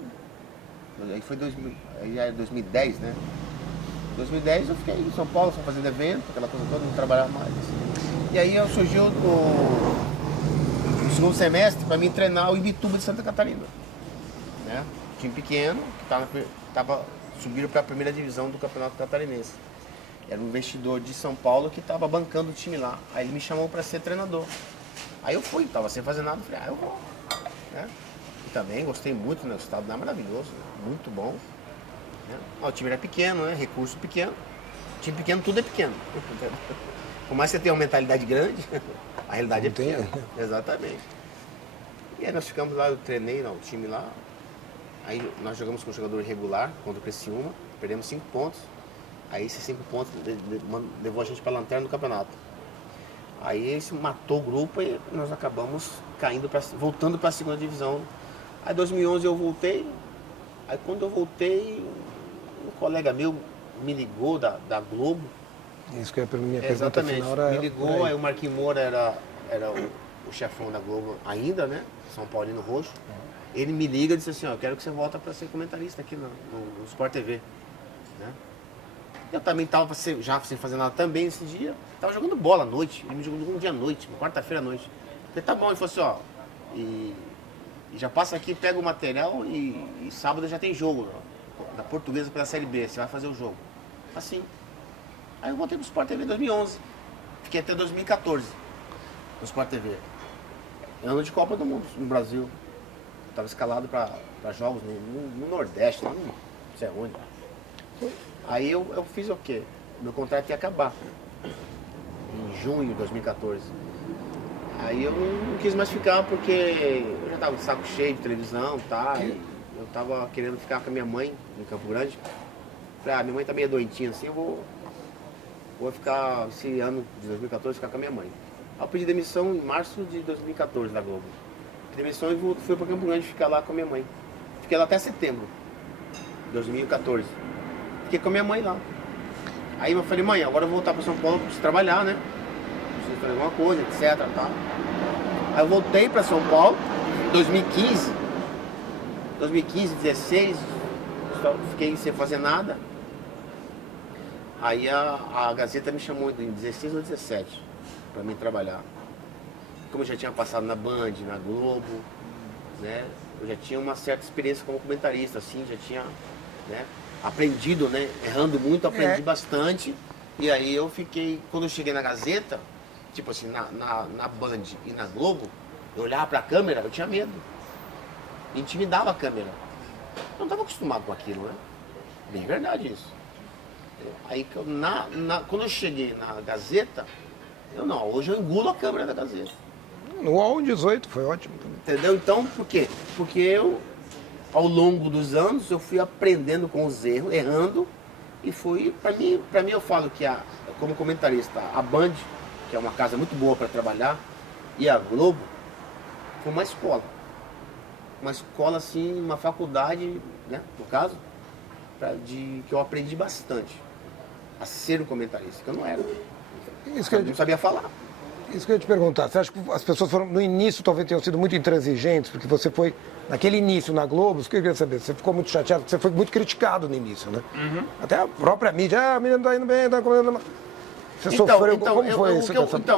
Aí foi 2010, né? Em 2010 eu fiquei em São Paulo, só fazendo evento, aquela coisa toda, não trabalhava mais. E aí surgiu no segundo semestre para mim treinar o Imbituba de Santa Catarina. Né? Time pequeno, que subiram para a primeira divisão do Campeonato Catarinense. Era um investidor de São Paulo que estava bancando o time lá. Aí ele me chamou para ser treinador. Aí eu fui, estava sem fazer nada, falei, eu vou. Né? E também gostei muito, né? O estado lá é maravilhoso, né? Muito bom. Né? O time era pequeno, né? Recurso pequeno. Time pequeno, tudo é pequeno. Por mais que você tenha uma mentalidade grande, a realidade é pequena. Exatamente. E aí nós ficamos lá, eu treinei o time lá. Aí nós jogamos com um jogador irregular contra o Criciúma, perdemos 5 pontos. Aí esses 5 pontos levou a gente para a lanterna do campeonato. Aí isso matou o grupo e nós acabamos voltando para a segunda divisão. Aí em 2011 eu voltei. Aí quando eu voltei, um colega meu me ligou da Globo. Isso que é a minha pergunta Exatamente, final. me ligou, aí o Marquinhos Moura era o chefão da Globo ainda, né? São Paulino Roxo. Ele me liga e disse assim, ó, eu quero que você volta para ser comentarista aqui no Sport TV. Né? Eu também estava já sem fazer nada também esse dia. Tava jogando bola à noite, ele me jogou um dia à noite, uma quarta-feira à noite. Eu falei, tá bom, ele falou assim, ó, e já passa aqui, pega o material e sábado já tem jogo, ó, da Portuguesa pela Série B, você vai fazer o jogo. Assim. Aí eu voltei pro Sport TV em 2011. Fiquei até 2014 no Sport TV. Ano de Copa do Mundo no Brasil. Estava escalado para jogos no Nordeste, não sei onde. Aí eu fiz o quê? Meu contrato ia acabar em junho de 2014. Aí eu não quis mais ficar porque eu já estava de saco cheio de televisão, tá? E eu estava querendo ficar com a minha mãe em Campo Grande. Falei, minha mãe tá meio doentinha assim, eu vou ficar esse ano de 2014 ficar com a minha mãe. Aí eu pedi demissão em março de 2014 da Globo. Pedi demissão e fui para Campo Grande ficar lá com a minha mãe. Fiquei lá até setembro de 2014. Fiquei com a minha mãe lá. Aí eu falei, mãe, agora eu vou voltar para São Paulo, preciso trabalhar, né? Preciso fazer alguma coisa, etc. Tá? Aí eu voltei para São Paulo em 2015. 2015, 16, fiquei sem fazer nada. Aí a Gazeta me chamou em 16 ou 17 para mim trabalhar. Como eu já tinha passado na Band, na Globo, né? Eu já tinha uma certa experiência como comentarista, assim, já tinha, né, aprendido, né? Errando muito, aprendi bastante. E aí eu fiquei, quando eu cheguei na Gazeta, tipo assim, na Band e na Globo, eu olhava para a câmera, eu tinha medo. Intimidava a câmera. Eu não estava acostumado com aquilo, né? Bem verdade isso. Aí quando eu cheguei na Gazeta, hoje eu engulo a câmera da Gazeta. No UOL 18 foi ótimo também. Entendeu? Então, por quê? Porque eu, ao longo dos anos, eu fui aprendendo com os erros, errando, e fui, para mim eu falo que como comentarista, a Band, que é uma casa muito boa para trabalhar, e a Globo, foi uma escola. Uma escola, assim, uma faculdade, né, no caso, que eu aprendi bastante a ser um comentarista, que eu não era. Eu não sabia falar. Isso que eu ia te perguntar, você acha que as pessoas foram, no início, talvez tenham sido muito intransigentes, porque você foi, naquele início na Globo, isso que eu queria saber, você ficou muito chateado, você foi muito criticado no início, né? Uhum. Até a própria mídia, a menina não tá indo bem, tá comendo... Você sofreu, como foi isso? Eu não porque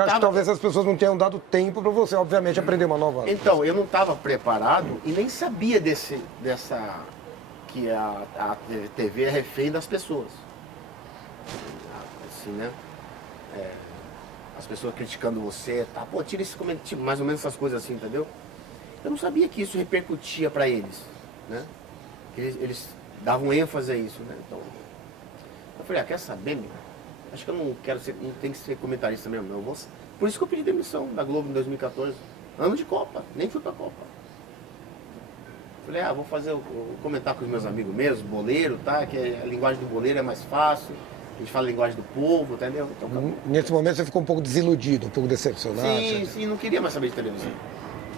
eu acho que talvez as pessoas não tenham dado tempo para você, obviamente, aprender uma nova... Então, eu não estava preparado e nem sabia que a TV é refém das pessoas. Assim, né? As pessoas criticando você, tá? Pô, tira esse comentário, tipo, mais ou menos essas coisas assim, entendeu? Eu não sabia que isso repercutia para eles, né? Que eles davam ênfase a isso, né? Então, eu falei, quer saber, meu? Acho que eu não quero ser, não tem que ser comentarista mesmo, não. Por isso que eu pedi demissão da Globo em 2014. Ano de Copa, nem fui pra Copa. Falei, vou comentar com os meus amigos mesmo, boleiro, tá? Que a linguagem do boleiro é mais fácil. A gente fala a linguagem do povo, entendeu? Então, nesse momento você ficou um pouco desiludido, um pouco decepcionado? Sim, não queria mais saber de televisão.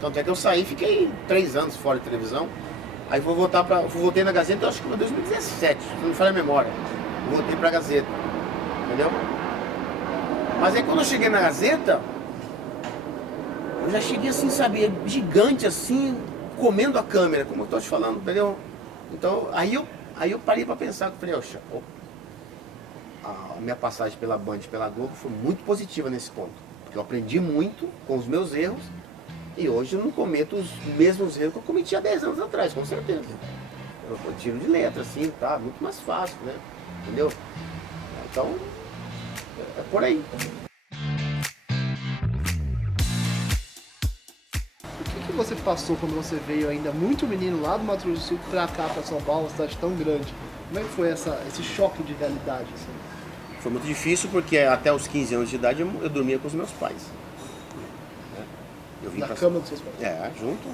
Tanto é que eu saí, fiquei 3 anos fora de televisão. Aí voltei na Gazeta, eu acho que foi em 2017, se não me falha a memória. Voltei pra Gazeta, entendeu? Mas aí quando eu cheguei na Gazeta, eu já cheguei assim, sabe, gigante assim, comendo a câmera, como eu tô te falando, entendeu? Então, aí eu parei pra pensar, falei, a minha passagem pela Band e pela Globo foi muito positiva nesse ponto. Porque eu aprendi muito com os meus erros e hoje eu não cometo os mesmos erros que eu cometi há 10 anos atrás, com certeza. Eu tiro de letra, assim, tá? Muito mais fácil, né? Entendeu? Então, é por aí. O que você passou quando você veio ainda muito menino lá do Mato Grosso do Sul pra cá, pra São Paulo, uma cidade tão grande? Como é que foi esse choque de realidade? Assim? Foi muito difícil porque até os 15 anos de idade eu dormia com os meus pais. Eu vim Na cama dos seus pais? junto.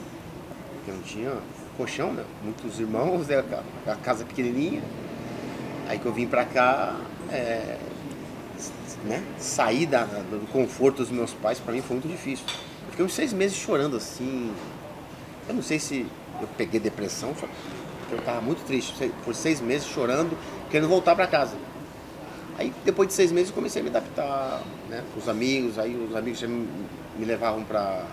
Porque não tinha colchão, né? Muitos irmãos, né? A casa pequenininha. Aí que eu vim pra cá, né? Sair do conforto dos meus pais, pra mim foi muito difícil. Eu fiquei uns 6 meses chorando assim. Eu não sei se eu peguei depressão, só que eu tava muito triste. Por 6 meses chorando, querendo voltar pra casa. Aí depois de 6 meses eu comecei a me adaptar, né? Com os amigos, aí os amigos já me levavam pra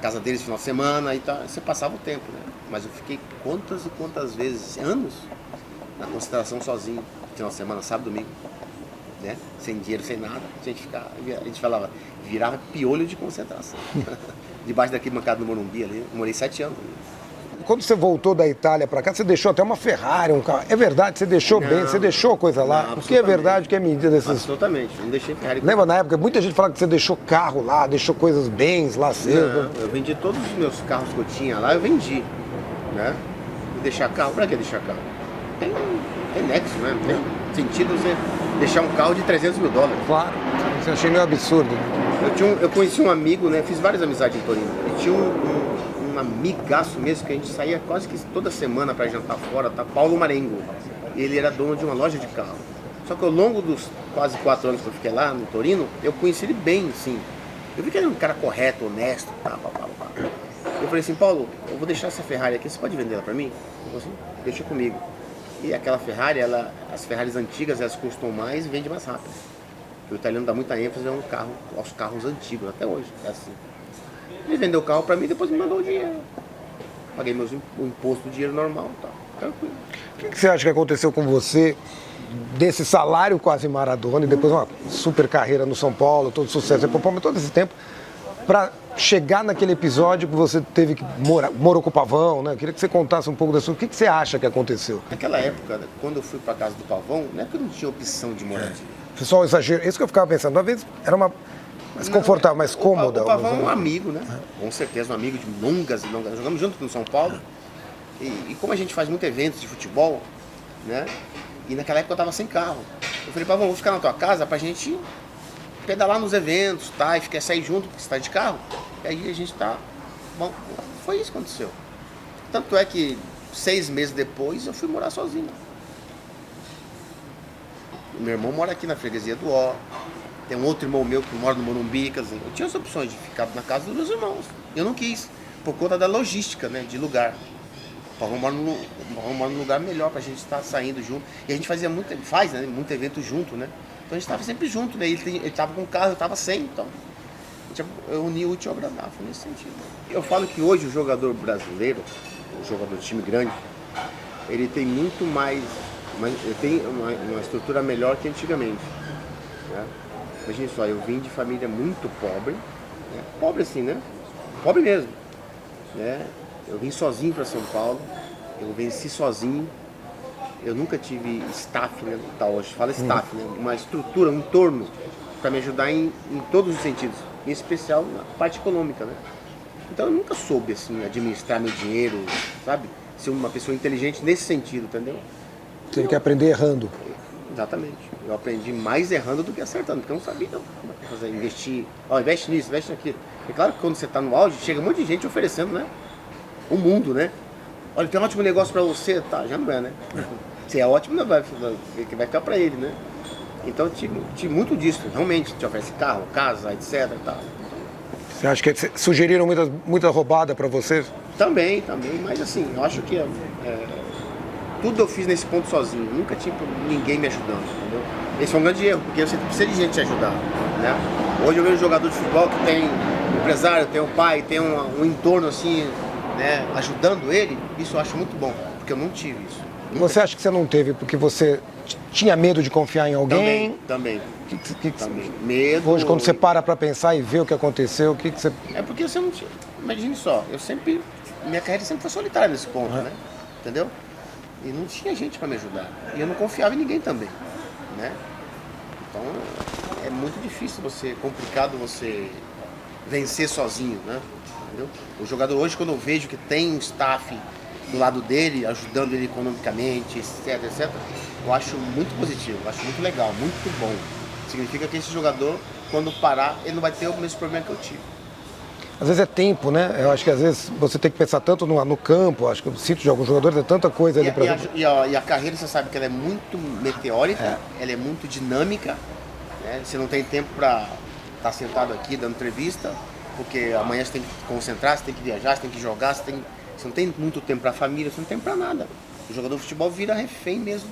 casa deles no final de semana e tal. Você passava o tempo, né? Mas eu fiquei quantas e quantas vezes, anos, na concentração sozinho, final de semana, sábado, domingo, né? Sem dinheiro, sem nada. A gente falava, virava piolho de concentração. Debaixo daqui bancada no Morumbi ali, eu morei 7 anos. Quando você voltou da Itália para cá, você deixou até uma Ferrari, um carro. É verdade, você deixou bem, você deixou coisa lá. Porque é verdade que é medida desses... Absolutamente, não deixei Ferrari. Lembra na época, muita gente fala que você deixou carro lá, deixou coisas, bens lá cedo. Não, eu vendi todos os meus carros que eu tinha lá, eu vendi, né? E deixar carro, pra que deixar carro? Tem nexo, né? Não tem sentido você deixar um carro de 300 mil dólares. Claro, isso eu achei meio absurdo. Eu conheci um amigo, né? Fiz várias amizades em Torino. E tinha um amigaço mesmo, que a gente saía quase que toda semana para jantar fora, tá? Paulo Marengo. Ele era dono de uma loja de carro. Só que ao longo dos quase 4 anos que eu fiquei lá no Torino, eu conheci ele bem, sim. Eu vi que ele era um cara correto, honesto, tá. Eu falei assim, Paulo, eu vou deixar essa Ferrari aqui, você pode vender ela para mim? Ele falou assim, deixa comigo. E aquela Ferrari, as Ferraris antigas, elas custam mais e vendem mais rápido. O italiano dá muita ênfase aos carros antigos, até hoje, é assim. Ele vendeu o carro para mim e depois me mandou o dinheiro. Paguei o imposto do dinheiro normal, tá, tranquilo. O que você acha que aconteceu com você desse salário quase Maradona e depois uma super carreira no São Paulo, todo sucesso, todo esse tempo, para chegar naquele episódio que você teve que morou com o Pavão, né? Eu queria que você contasse um pouco da sua... O que você acha que aconteceu? Naquela época, quando eu fui para casa do Pavão, não é que eu não tinha opção de moradia. Pessoal, exagero. Isso que eu ficava pensando. Uma vez era uma mais confortável, mais cômoda. O Pavão é um amigo, né? Com certeza, um amigo de longas e longas. Jogamos junto no São Paulo. E como a gente faz muito eventos de futebol, né? E naquela época eu tava sem carro. Eu falei, Pavão, vou ficar na tua casa pra gente pedalar nos eventos, tá? E sair junto, porque você tá de carro. E aí a gente tá... Bom, foi isso que aconteceu. Tanto é que 6 meses depois eu fui morar sozinho. Meu irmão mora aqui na freguesia do Ó. Tem um outro irmão meu que mora no Morumbi. Quer dizer, eu tinha as opções de ficar na casa dos meus irmãos. Eu não quis, por conta da logística, né, de lugar. O Pavão mora num lugar melhor pra gente estar saindo junto. E a gente faz muito evento junto, né? Então a gente estava sempre junto, né? Ele tava com carro, eu tava sem, então eu uni o útil ao agradável nesse sentido. Eu falo que hoje o jogador brasileiro, o jogador de time grande, ele tem muito mais, ele tem uma estrutura melhor que antigamente, né? Imagina só, eu vim de família muito pobre, né? Pobre assim, né? Pobre mesmo, né? Eu vim sozinho para São Paulo, eu venci sozinho. Eu nunca tive staff, né, tá, hoje fala staff, né, uma estrutura, um entorno para me ajudar em todos os sentidos, em especial na parte econômica, né. Então eu nunca soube assim administrar meu dinheiro, sabe, ser uma pessoa inteligente nesse sentido, entendeu? Teve que aprender errando. Exatamente. Eu aprendi mais errando do que acertando, porque eu não sabia não, fazer, investir, investe nisso, investe naquilo. É claro que quando você está no auge, chega um monte de gente oferecendo, né, o mundo, né. Olha, tem um ótimo negócio pra você, tá, já não é, né? Se é ótimo, não vai ficar pra ele, né? Então eu tive muito disso, realmente, te oferece carro, casa, etc e tal. Você acha que sugeriram muita roubada pra você? Também, mas assim, eu acho que tudo eu fiz nesse ponto sozinho, nunca tive ninguém me ajudando, entendeu? Esse é um grande erro, porque você precisa de gente te ajudar, né? Hoje eu vejo um jogador de futebol que tem um empresário, tem um pai, tem um entorno assim, né, ajudando ele, isso eu acho muito bom, porque eu não tive isso. Você acha que você não teve porque você tinha medo de confiar em alguém? Também. Também. Medo. Hoje, quando você para pra pensar e ver o que aconteceu, o que você... É porque você não tinha... Imagine só, minha carreira sempre foi solitária nesse ponto, né? Entendeu? E não tinha gente pra me ajudar. E eu não confiava em ninguém também, né? Então, é muito difícil complicado você vencer sozinho, né? Entendeu? O jogador hoje, quando eu vejo que tem um staff do lado dele, ajudando ele economicamente, etc, eu acho muito positivo, eu acho muito legal, muito bom. Significa que esse jogador, quando parar, ele não vai ter o mesmo problema que eu tive. às vezes é tempo, né? Eu acho que às vezes você tem que pensar tanto no campo, acho que o sítio de alguns jogadores é tanta coisa ali para... E a carreira, você sabe que ela é muito meteórica, ela é muito dinâmica, né? Você não tem tempo para estar sentado aqui dando entrevista, porque amanhã você tem que concentrar, você tem que viajar, você tem que jogar, você não tem muito tempo para a família, você não tem tempo para nada. O jogador de futebol vira refém mesmo,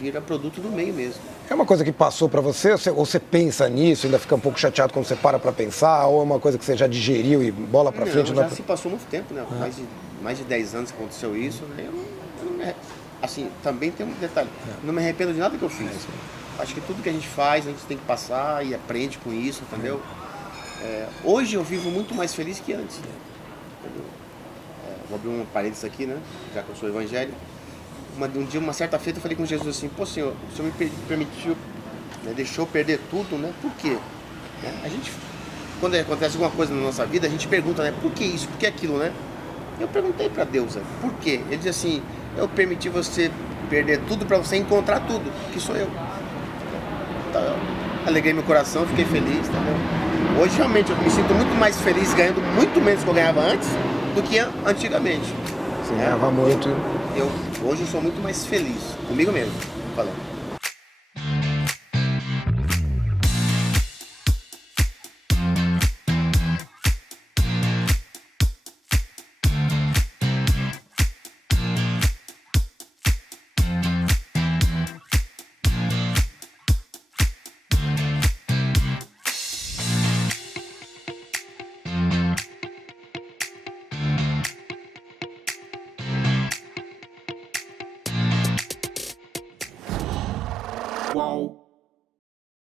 vira produto do meio mesmo. É uma coisa que passou para você, ou você pensa nisso, ainda fica um pouco chateado quando você para pensar, ou é uma coisa que você já digeriu e bola para frente? Já se passou muito tempo, né? Mais de 10 anos que aconteceu isso, né? Eu não me, assim, também tem um detalhe, não me arrependo de nada que eu fiz. Acho que tudo que a gente faz, a gente tem que passar e aprende com isso, entendeu? Hoje eu vivo muito mais feliz que antes. Entendeu? Vou abrir um parênteses aqui, né? Já que eu sou evangélico. Um dia, uma certa feita, eu falei com Jesus assim: pô, Senhor, o Senhor me permitiu, né, deixou perder tudo, né? Por quê? Né? A gente, quando acontece alguma coisa na nossa vida, a gente pergunta, né? Por que isso? Por que aquilo, né? Eu perguntei para Deus, né, por quê? Ele diz assim: eu permiti você perder tudo para você encontrar tudo, que sou eu. Então, eu alegrei meu coração, fiquei feliz, entendeu? Hoje, realmente, eu me sinto muito mais feliz ganhando muito menos do que eu ganhava antes do que antigamente. Você ganhava muito. Hoje eu sou muito mais feliz, comigo mesmo, falando. Wow.